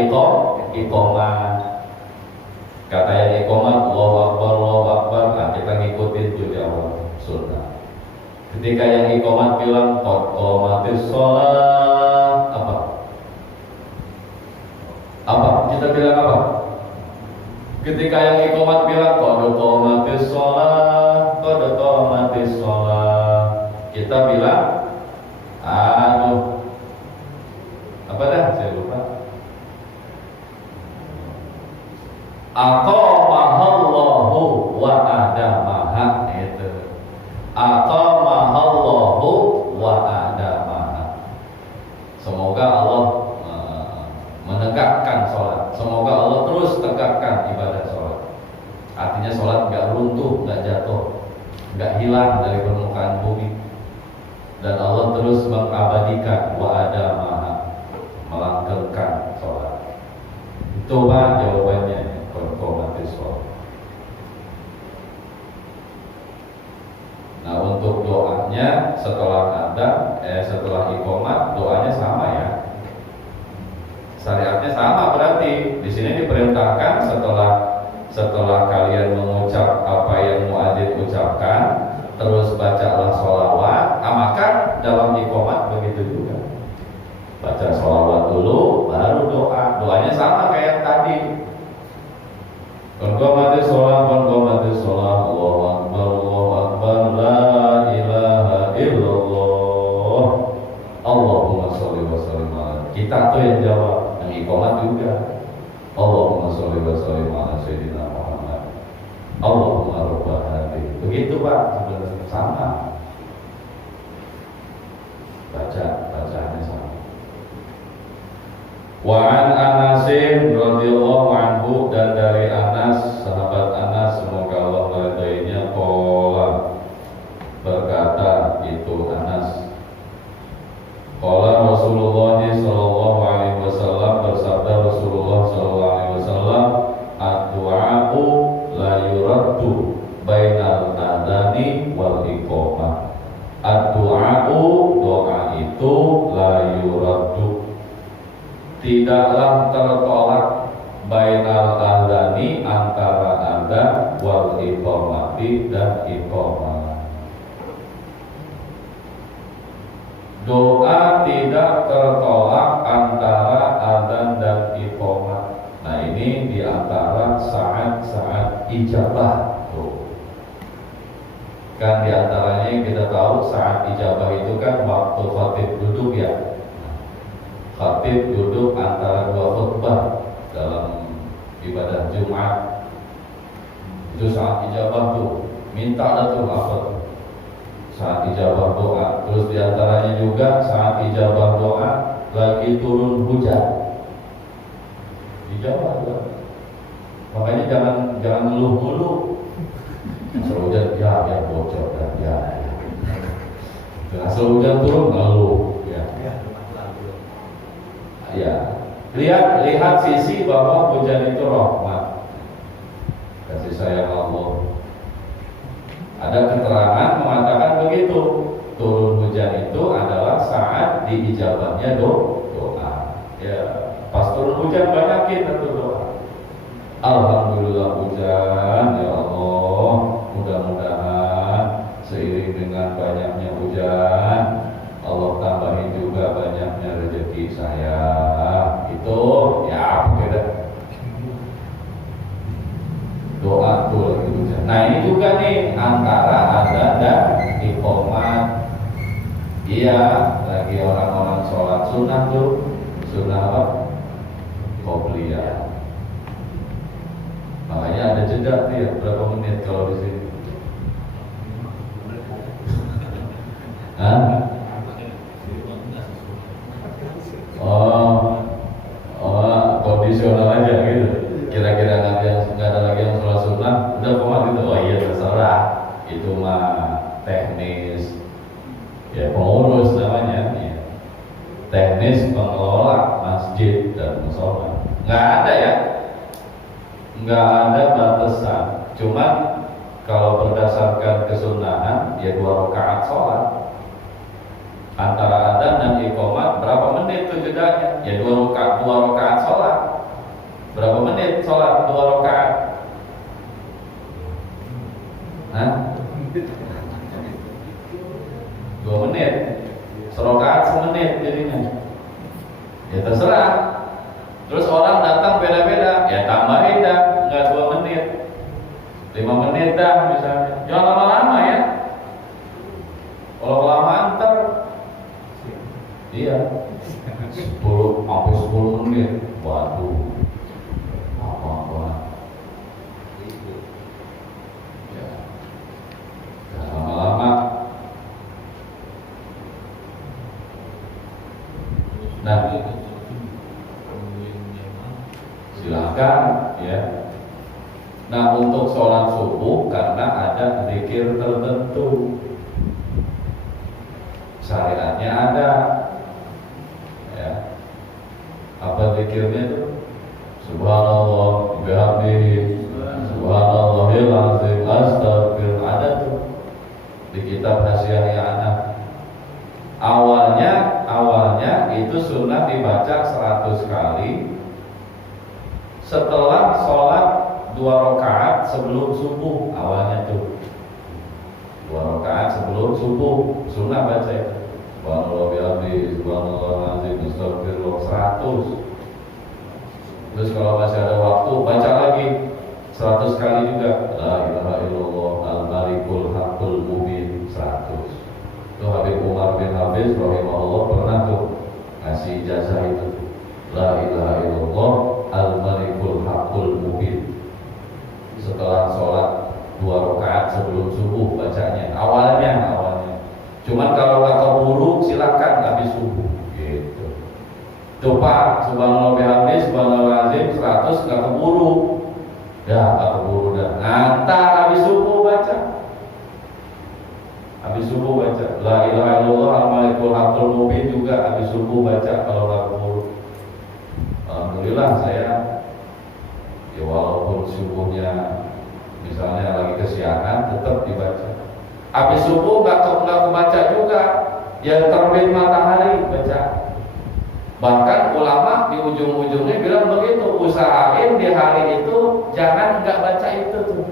iqomat. Kata yang iqomat, Allahu Akbar, nah kita ngikutin itu di awal sunnah. Ketika yang iqomat bilang qad qamatis shalah, apa? Kita bilang apa? Ketika yang iqomat bilang qad qamatis shalah, kita bilang apa dah? Saya lupa. Aqamahallahu wa adamaha, itu. Aqamahallahu wa adamaha. Semoga Allah menegakkan sholat. Semoga Allah terus tegakkan ibadah sholat. Artinya sholat nggak runtuh, nggak jatuh, nggak hilang dari permukaan bumi. Dan Allah terus mengabadikan wa adamaha, melanggengkan sholat. Itu Pak jawabannya. Nah, untuk doanya setelah setelah iqomat, doanya sama ya. Syariatnya sama berarti. Di sini diperintahkan setelah kalian mengucap apa yang muadzin ucapkan, terus bacalah sholawat. Maka dalam iqomat begitu juga. Baca sholawat dulu, baru doa. Doanya sama kayak tadi. Qomati sholat, Allahu Akbar, la ilaha illallah, Allahumma sholli wa sallim ala. Kita tuh yang jawab, yang iqomat juga. Allahumma sholli wa sallim ala sayyidina Muhammad, Allahumma rabbah hadi. Begitu Pak, sebenarnya sama. Bacaannya sama. Wa an Anasin radhiyallahu anhu, dan dari Anas, sahabat Anas semoga Allah meridainya, qala, berkata itu Anas, qala Rasulullah sallallahu alaihi wasallam, bersabda Rasulullah sallallahu alaihi wasallam, ad-du'a'u la yuraddu bainal adani wal iqamah. Ad-du'a'u, doa itu, la yuraddu, tidaklah tertolak, bainal adani, antara adzan, wal iqamati, dan iqamah. Doa tidak tertolak antara adzan dan iqamah. Nah, ini diantara saat-saat ijabah. Kan diantaranya yang kita tahu saat ijabah itu kan waktu khatib duduk ya. Khatib duduk antara dua khutbah dalam ibadah Jumat. Itu saat ijabah tuh, minta datul apa? Saat ijabah doa. Terus diantaranya juga saat ijabah doa lagi turun hujan. Ijabah juga. Makanya jangan ngeluh-ngeluh. Asal hujan ya bocor ya. Asal hujan turun ngeluh ya. Ya, lihat sisi bahwa hujan itu rahmat, kasih sayang Allah. Ada keterangan mengatakan begitu. Turun hujan itu adalah saat diijabahnya doa. Ya, pas turun hujan banyakin itu doa. Alhamdulillah hujan, ya Allah. Mudah-mudahan seiring dengan banyaknya hujan, Allah tambahin juga banyaknya rezeki saya. Itu ya beda. Doa tuh lagi hujan. Nah ini juga nih antara ada dan iqomat. Iya, lagi orang-orang sholat sunnah tuh, sunnah apa? Qobliyah. Makanya ada jeda tuh ya, berapa menit kalau di sini? Hah? Kondisional aja gitu. Kira-kira nanti yang nggak ada lagi yang sholat sunnah, udah komat itu. Oh iya terserah, itu mah teknis, ya pengurus namanya, ya. Teknis pengelola masjid dan mushola. Nggak ada ya, nggak ada batasan. Cuman kalau berdasarkan kesunahan, ya 2 rakaat sholat. Antara adzan dan iqomat berapa menit tuh jedanya? Ya 2 rakaat sholat. Berapa menit sholat 2 rakaat? Hah? 2 menit. Serokaat semenit jadinya. Ya terserah. Terus orang datang beda-beda, ya tambahin dah, nggak 2 menit, 5 menit dah misalnya. Jangan lama-lama ya. Kalau kelamaan ntar, iya, 10 sampai 10 menit, waduh, apa-apa. Ya, jangan lama-lama. Nah, silakan ya. Nah, untuk sholat subuh karena ada zikir tertentu, syariatnya ada. Ya, apa zikirnya itu? Subhanallah, bihamdihi, subhanallahil azim, astagfirullah. Ada tuh di kitab Hasyiah Anak. Awalnya itu sunnah dibaca 100 kali setelah sholat 2 rakaat sebelum subuh. Awalnya tuh 2 rakaat sebelum subuh sunnah baca itu. Subhanallah bihamdihi, subhanallah azim, astagfirullah 100. Terus kalau masih ada waktu baca lagi 100 kali juga. La ilaha illallah al-malikul haqqul mubin 100. Tuh Habib Umar bin Hafiz rahimahullah pernah tuh ngasih ijazah itu. La ilaha illallah al-malikul haqqul mubin. Setelah sholat 2 rakaat sebelum subuh bacanya. Awalnya. Cuman kalau nggak keburu silakan habis subuh. Gitu. Tuh Pak, subhanallah bihamdihi, subhanallah azim 100 nggak keburu. Ya nggak keburu dah. Ntar habis subuh baca. Habis subuh baca la ilaha illallah al-malikul haqqul mubin juga habis subuh baca kalau nggak keburu. Alhamdulillah saya ya walaupun subuhnya misalnya lagi kesiangan tetap dibaca. Habis subuh nggak kebaca juga, ya terbit matahari baca. Bahkan ulama di ujung-ujungnya bilang begitu, usahain di hari itu jangan nggak baca itu tuh.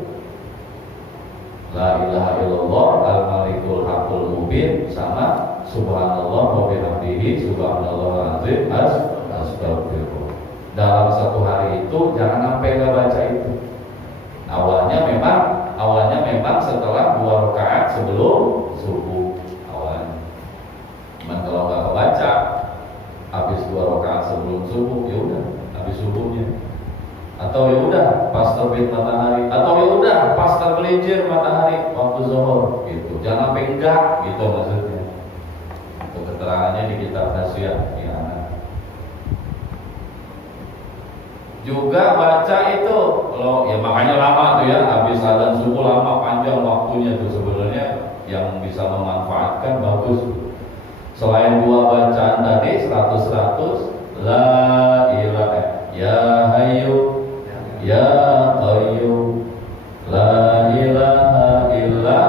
La ilaha illallah al-malikul haqqul mubin sama subhanallah wa bihamdihi subhanallah azim astagfirullah. Dalam satu hari itu jangan sampai nggak baca itu. Awalnya memang setelah 2 rakaat sebelum subuh awalnya. Cuman kalau nggak kebaca habis 2 rakaat sebelum subuh ya udah habis subuhnya. Atau ya udah pas terbit matahari, atau ya udah pas tergelincir matahari waktu zuhur gitu. Jangan sampai enggak gitu maksudnya. Itu keterangannya di kitab Hasyiah ya. Juga baca itu kalau ya makanya lama tuh ya, habis adzan subuh lama panjang waktunya tuh sebenarnya yang bisa memanfaatkan bagus. Selain 2 bacaan tadi 100 la ilaha ya hayyu ya qayyum la ilaha illa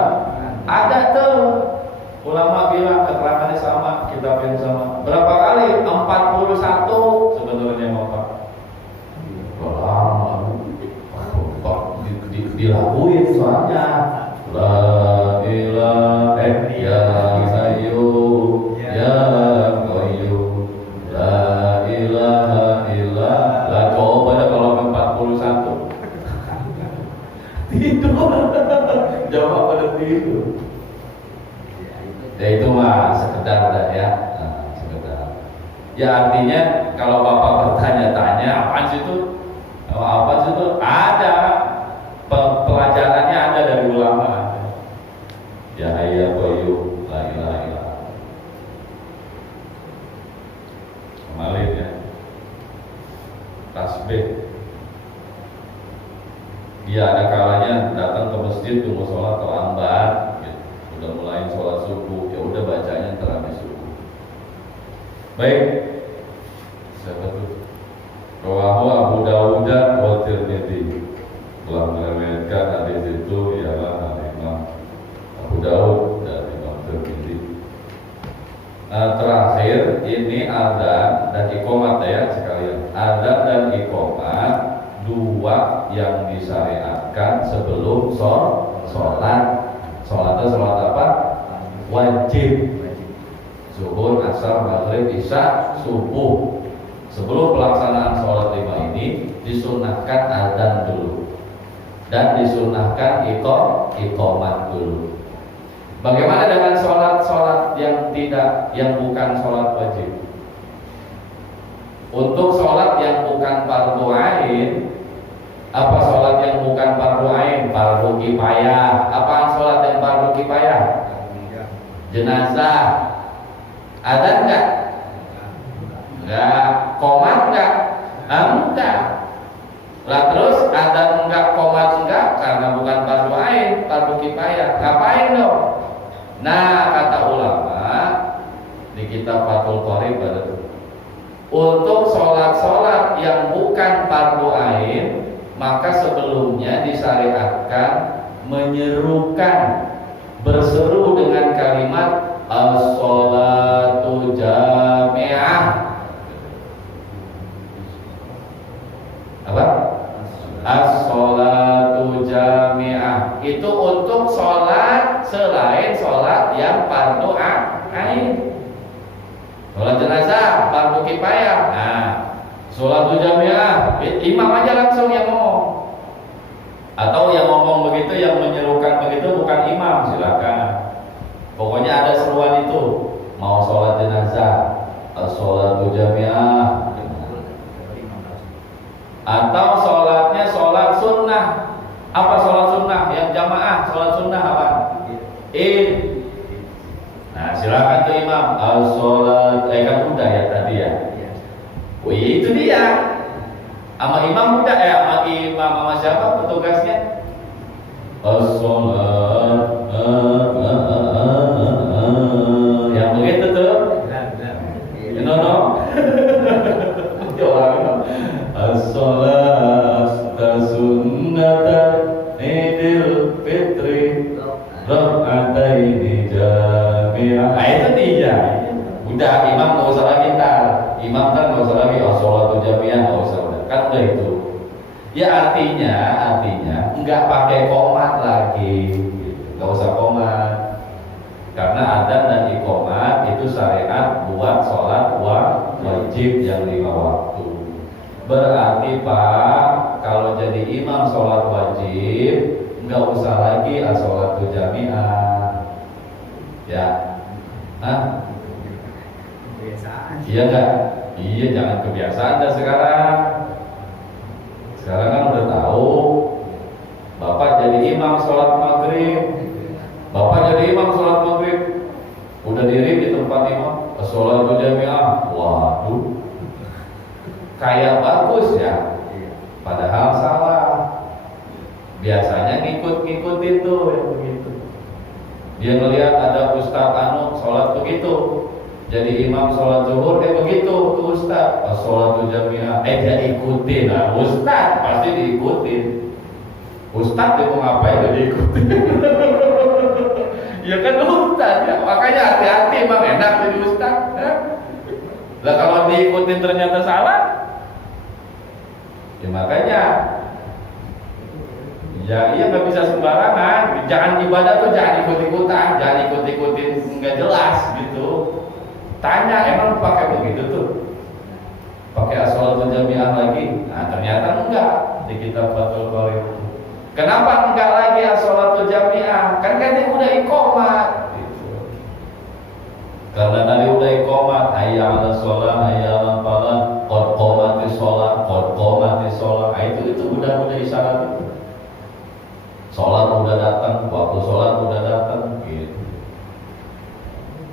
dilakuin soalnya la ilaha ya hayyum ya qayyum la ilaha illa. Lah coba dah kalau 41 tidur jawab pada tidur. Ya itu mah sekedar dah ya, sekedar. Ya artinya kalau Bapak bertanya-tanya apaan sih itu? Apa sih itu? Ada pelajarannya, ada dari ulama. Ya hayya qayyum la ilaha illa. Kemarin ya tasbih. Dia ada kalanya datang ke masjid tunggu sholat terlambat gitu. Udah mulai sholat subuh, ya udah bacanya ntar habis subuh. Baik, siapa tuh? Rawahu Abu Dawud wa Tirmidzi. Telah meriwayatkan hadis itu ialah Imam Abu Dawud dan Imam Tirmidzi. Terakhir ini adzan dan iqamat ya sekalian. Adzan dan iqamat dua yang disyariatkan sebelum sholat. Sholatnya sholat apa? Wajib. Zuhur, asar, maghrib, isya, subuh. Sebelum pelaksanaan sholat 5 ini disunahkan adzan dulu dan disunahkan iqamat dulu. Bagaimana dengan sholat yang bukan sholat wajib? Untuk sholat yang bukan fardu ain, apa sholat yang bukan fardu ain? Fardu kifayah. Apaan sholat yang fardu kifayah? Jenazah. Adzan enggak? Enggak. Qomat enggak? Enggak. Lah terus adzan enggak, qomat enggak, karena bukan fardu ain, fardu kifayah. Ngapain dong? Nah, kata ulama di kitab Fathul Qorib ada tuh. Untuk sholat-sholat yang bukan fardu ain, maka sebelumnya disyariatkan menyerukan, berseru dengan kalimat as-sholatu jami'ah. Apa? As-sholatu jami'ah. Itu untuk sholat selain sholat yang fardu ain. Sholat jenazah fardu kifayah. Nah, sholatu jami'ah imam aja langsung yang ngomong. Atau yang ngomong begitu, yang menyerukan begitu bukan imam, silakan. Pokoknya ada seruan itu. Mau sholat jenazah, as-sholatu jami'ah. Atau sholatnya sholat sunnah. Apa sholat sunnah? Yang jamaah sholat sunnah apa? Id. Nah silakan tuh imam. As-sholat, kan udah ya tadi ya. Oh itu dia. Sama imam udah sama imam sama siapa petugasnya? As-sholat. Yang begitu tuh. No. As-sholat sunnatan idil fitri rak'ataini jami'ah. Nah itu dia. Udah imam nggak usah lagi ntar. Imam kan nggak usah lagi as-sholatu jami'ah, nggak usah udah. Kan udah itu. Ya artinya nggak pakai qomat lagi. Nggak usah qomat. Karena adzan dan iqamat itu syariat buat sholat wajib yang 5 waktu. Berarti Pak, kalau jadi imam sholat wajib nggak usah lagi as-sholatu jami'ah. Ya, kebiasaan. Iya nggak? Iya, jangan kebiasaan dah sekarang. Sekarang kan udah tahu. Bapak jadi imam sholat maghrib. Bapak jadi imam sholat maghrib. Udah diri di tempat imam as-sholatu jami'ah. Waduh, kayak bagus ya, padahal salah. Biasanya ngikut-ngikutin tuh yang begitu. Dia ngelihat ada ustaz sholat begitu, jadi imam sholat zuhur begitu tuh ustaz sholatu jami'ah, dia ikutin. Nah ustaz pasti diikutin. Ustaz dia mau ngapain dia diikutin. Ya kan ustaz ya, makanya hati-hati emang enak jadi ustaz. Lah kalau diikutin ternyata salah, ya makanya Ya iya nggak bisa sembarangan. Jangan ibadah tuh jangan ikut-ikutan, jangan ikut-ikutin nggak jelas gitu. Tanya emang pakai begitu tuh? Pakai as-shalatul jami'ah lagi? Nah ternyata enggak di kitab Fathul Qorib. Kenapa enggak lagi as-shalatul jami'ah? Kan dia udah iqomat. Gitu. Karena tadi udah iqomat, hayya 'alas shalah, hayya 'alal falah, qad qamatis shalah, qad qamatis shalah. Nah, itu udah isyarat itu. Sholat udah datang, waktu sholat udah datang, gitu.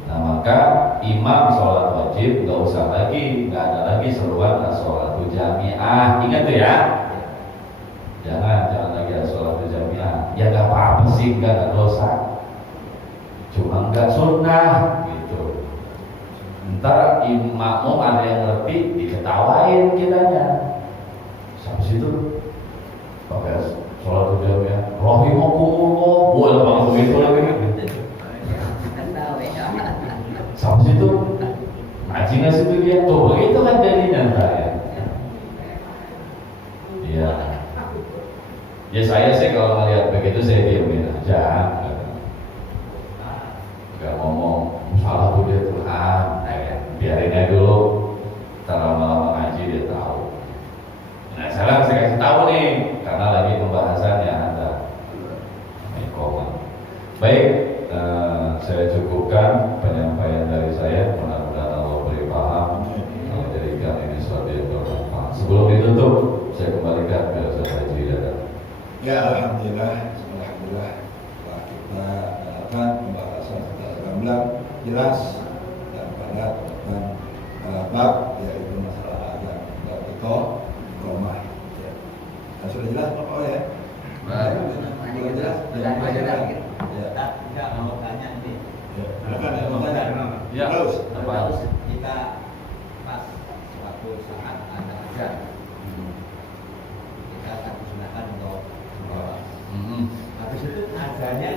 Nah maka imam sholat wajib nggak usah lagi, nggak ada lagi seruan as-shalatul jami'ah. Ingat tuh ya, jangan lagi as-shalatul jami'ah. Ya nggak apa-apa sih, nggak ada dosa, cuma nggak sunnah, gitu. Ntar makmum ada yang ngerti, diketawain kitanya. Sampai situ pakai sholatul jami'ah. Rahimakumullah, boleh bang begitu lagi. Sampai situ ngaji nggak situ dia tuh begitu kan jadinya ya. Iya. Ya saya sih kalau melihat begitu saya diamin aja. Gak ngomong salah tuh dia Tuhan. Biarin aja dulu. Ntar lama-lama ngaji dia tahu. Nah sekarang saya kasih tahu nih karena lagi pembahasannya ada. Baik, saya cukupkan penyampaian dari saya. Mudah-mudahan Allah beri paham, menjadikan ini sesuatu yang bermanfaat. Sebelum ditutup, saya kembalikan ke Ustaz Haji Dadan. Ya alhamdulillah, setelah kita melakukan pembahasan secara gamblang, jelas dan padat dan bab yaitu masalah azan dan itu iqamah. Nah, sudah jelas Pak ya? Sudah jelas. Tidak mau tanya nih. Ya, mau tanya. Ya. Terus jika pas suatu saat ada azan, kita akan gunakan untuk sholat. Habis itu azannya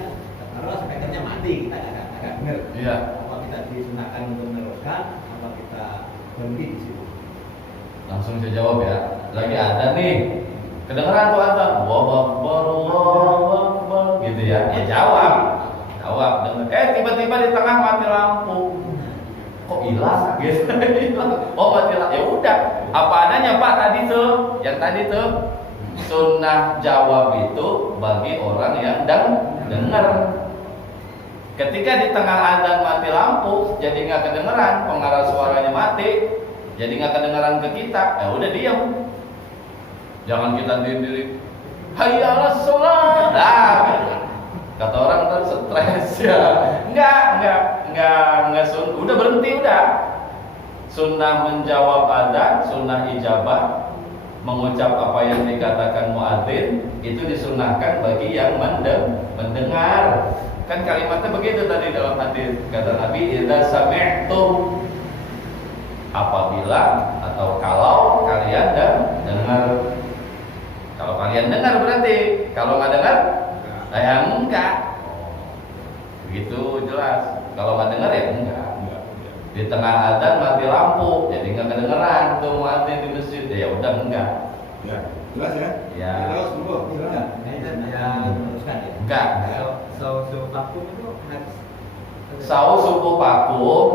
terus speakernya mati, kita agak dengar. Iya. Apa kita disunahkan untuk meneruskan? Apa kita berhenti di situ? Langsung saya jawab ya. Lagi ada nih. Kedengeran tuh azan. Allahu Akbar, Allahu Akbar. Gitu ya. Ya jawab. Denger. Tiba-tiba di tengah mati lampu. Kok hilang? Gitu. Oh mati lampu. Ya udah. Apa adanya Pak tadi tuh? Yang tadi tuh sunnah jawab itu bagi orang yang dengar. Ketika di tengah azan mati lampu, jadi nggak kedengeran, pengarah suaranya mati, jadi nggak kedengeran ke kita. Ya udah diam. Jangan kita diri-diri. Hayya 'alas shalah. Nah, kata orang ntar stres ya. Enggak udah berhenti udah. Sunnah menjawab adzan, sunnah ijabah, mengucap apa yang dikatakan muadzin itu disunahkan bagi yang mendengar. Kan kalimatnya begitu tadi dalam hadis kata Nabi, idza sami'tum, apabila atau kalau kalian dengar. Kalau kalian dengar berarti, kalau nggak dengar, saya enggak. Begitu jelas. Kalau nggak dengar ya enggak. Di tengah adzan mati lampu, jadi nggak kedengeran tuh muadzin di masjid. Ya udah enggak. Ya, jelas ya? Ya. Jelas dulu. Enggak, ini saya meneruskan ya. Enggak. Sausu vakum itu hadis. Saus suku vakum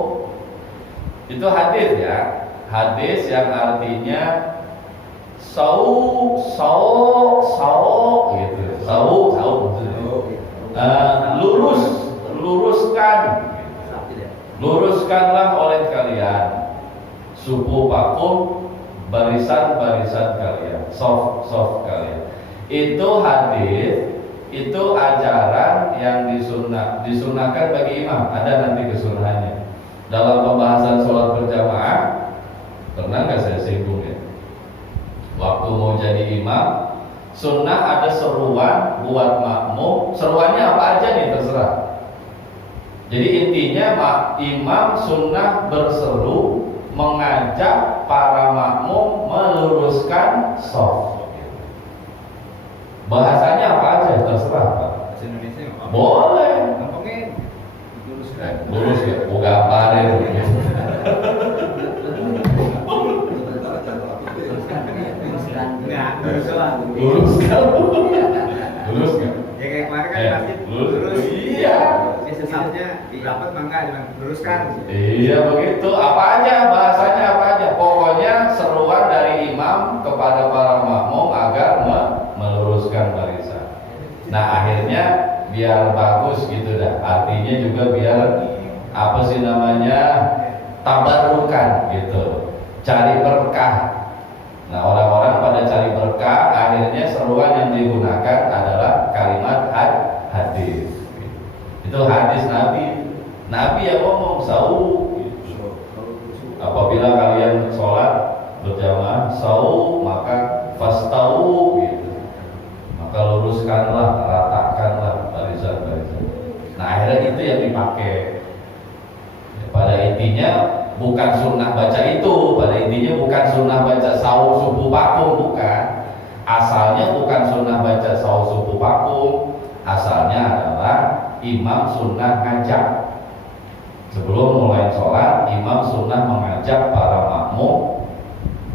itu hadis ya. Hadis yang artinya sau gitu. Luruskanlah oleh kalian suku vakum barisan-barisan kalian, soft kalian. Itu hadis, itu ajaran yang disunahkan bagi imam. Ada nanti kesunahannya. Dalam pembahasan sholat berjamaah pernah nggak saya singgung ya? Waktu mau jadi imam, sunnah ada seruan buat makmum. Seruannya apa aja nih terserah. Jadi intinya imam sunnah berseru mengajak para makmum meluruskan shaf. Bahasanya apa aja terserah Pak. Bahasa Indonesia apa? Boleh. Gampangin. Diluruskan. Lurus ya, gua gambarin. Luruskan. Enggak, luruskan. Lurus. Iya. Ini sesatnya dapat mangga dengan luruskan. Iya begitu. Apa aja bahasanya apa aja. Pokoknya seruan dari imam kepada para makmum agar meluruskan barisan. Nah akhirnya biar bagus gitu dah. Artinya juga biar apa sih namanya, tabarukan gitu, cari berkah. Nah orang-orang pada cari berkah, akhirnya seruan yang digunakan adalah kalimat hadis. Itu hadis Nabi. Nabi yang ngomong sau. Apabila kalian sholat berjamaah sau, maka fastau gitu. Maka luruskanlah, ratakanlah barisan-barisan. Nah akhirnya itu yang dipakai. Pada intinya bukan sunnah baca itu, pada intinya bukan sunnah baca sau subuh pakum, bukan. Asalnya bukan sunnah baca sau subuh pakum, asalnya adalah imam sunnah ngajak. Sebelum mulai sholat, imam sunnah mengajak para makmum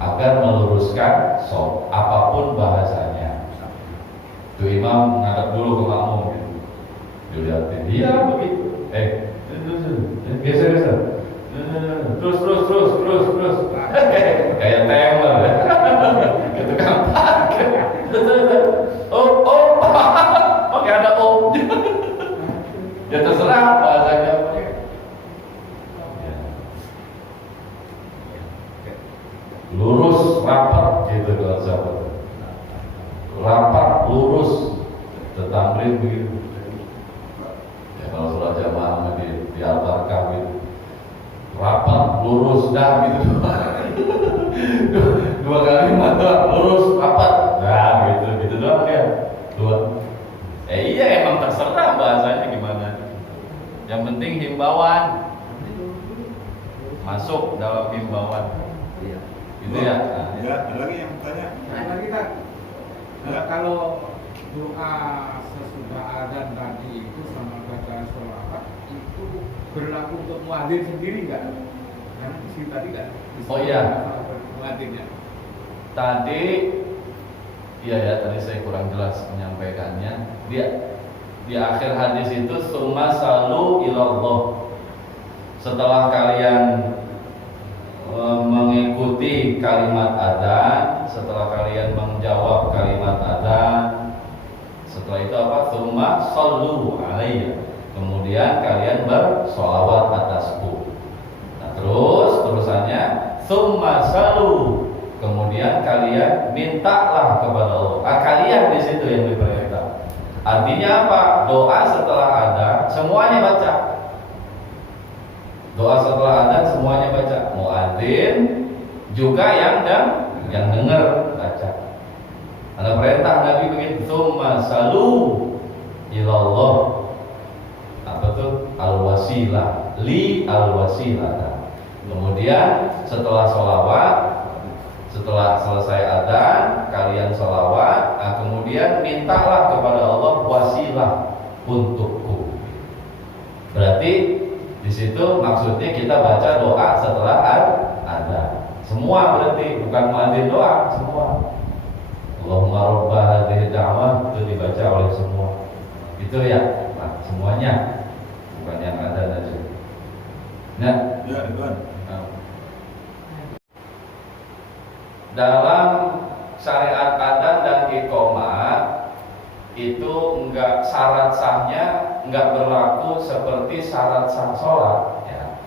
agar meluruskan sholat, apapun bahasanya. Itu imam ngadap dulu ke makmum, dilihatin, iya begitu. Geser. Terus. Kayak teller. Gitu kan. Oh. Oke ada om. Ya terserah bahasanya. Lurus, rapat gitu kalau sahabat. Rapat, lurus. Tetamrin begitu. Ya kalau sholat jamaah di albarkah gitu. Rapat, lurus, dah gitu. Dua kali mata lurus, rapat, nah gitu doang ya. Dua. Iya emang terserah bahasanya gimana. Yang penting himbauan masuk dalam himbauan. Iya. Gitu ya. Ya, ada lagi yang tanya. Nah, kita kalau doa sesudah adzan tadi itu sama bacaan sholawat itu berlaku untuk muadzin sendiri nggak? Karena di sini tadi kan. Oh iya. Muadzinnya. Tadi saya kurang jelas menyampaikannya. Di akhir hadis itu summa salu ilallah. Setelah kalian mengikuti kalimat adzan, setelah kalian menjawab kalimat adzan, setelah itu apa? Summa sallu alayya. Kemudian kalian bersolawat atasku. Nah, terusannya summa salu. Kemudian kalian mintalah kepada Allah. Kalian di situ yang diperintah. Artinya apa? Doa setelah adzan semuanya baca. Doa setelah adzan semuanya baca. Muadzin juga yang dengar baca. Ada perintah Nabi begitu. Tsumma salu ilallah. Apa tuh? Al-wasilah. Li al-wasilah. Kemudian setelah sholawat, setelah selesai adzan, kalian sholawat, kemudian mintalah kepada Allah wasilah untukku. Berarti di situ maksudnya kita baca doa setelah adzan. Semua berarti bukan muadzin doa, semua. Allahumma rabbah hadhihi da'wah itu dibaca oleh semua. Itu ya, semuanya. Bukan yang ada aja. Nah, Ya, Ridwan. dalam syariat adzan dan iqamah itu enggak, syarat sahnya enggak berlaku seperti syarat sah sholat ya.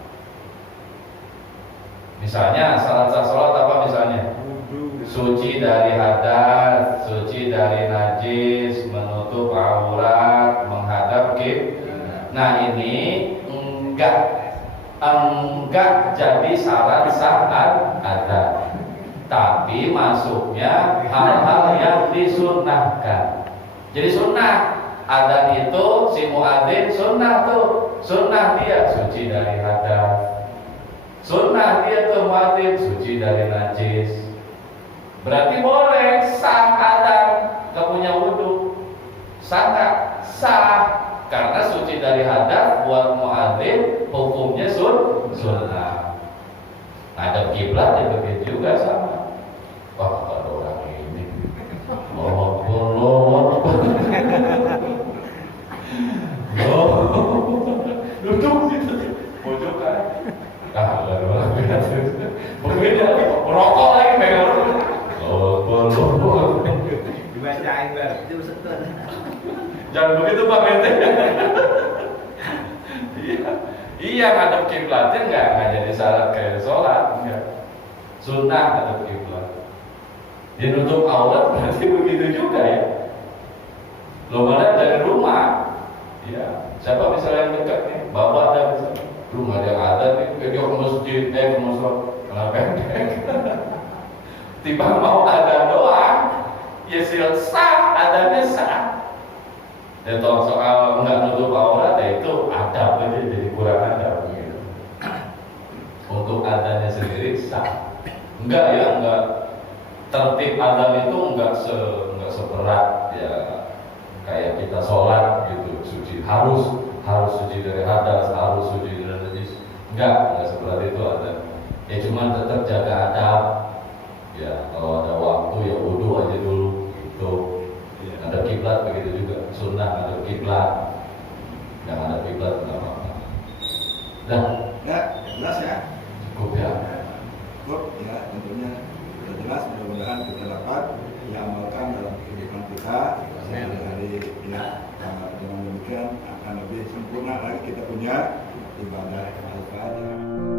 Misalnya syarat sah sholat apa misalnya? Suci dari hadas, suci dari najis, menutup aurat, menghadap kiblat. Nah ini enggak jadi syarat sah adzan. Tapi masuknya hal-hal yang disunnahkan. Jadi sunnah adzan itu si muadzin sunnah tuh, sunnah dia suci dari hadas, sunnah dia tuh muadzin suci dari najis. Berarti boleh sah adzan, gak punya wudu, sah nggak? Sah, karena suci dari hadas buat muadzin hukumnya sunnah. Ada kiblat ya begitu juga sama. Wah kalau orang ini Allah Jangan begitu Pak Ente. Iya, ngadep kiblatnya nggak jadi syarat kayak sholat, enggak. Sunnah ngadep kiblat. Dia nutup aurat berarti begitu juga ya. Lo mana dari rumah, ya. Siapa misalnya yang dekat nih, bapak ada misalnya, rumah yang ada nih, dia ke masjid, ke musola, kenapa pendek? Tiba mau ada doang, ya sah, adanya sah. Dan soal nggak nutup aurat ya itu adab aja, jadi kurang adab gitu. Untuk adanya sendiri sah, enggak ya, enggak tertib adab itu enggak seberat ya kayak kita sholat gitu, suci harus suci dari hadas, harus suci dari najis, enggak seberat itu ada. Ya cuma tetap jaga adab. Ya kalau ada waktu ya wudu aja dulu gitu. Ada kiblat begitu juga, sunnah ada kiblat. Yang ada kiblat nggak apa-apa. Dah, Ya, jelas ya. cukup ya. Cukup ya, tentunya sudah jelas. Mudah-mudahan kita dapat diamalkan dalam kehidupan kita sehari-hari. Ya, dengan demikian akan lebih sempurna lagi kita punya ibadah al-Fatihah.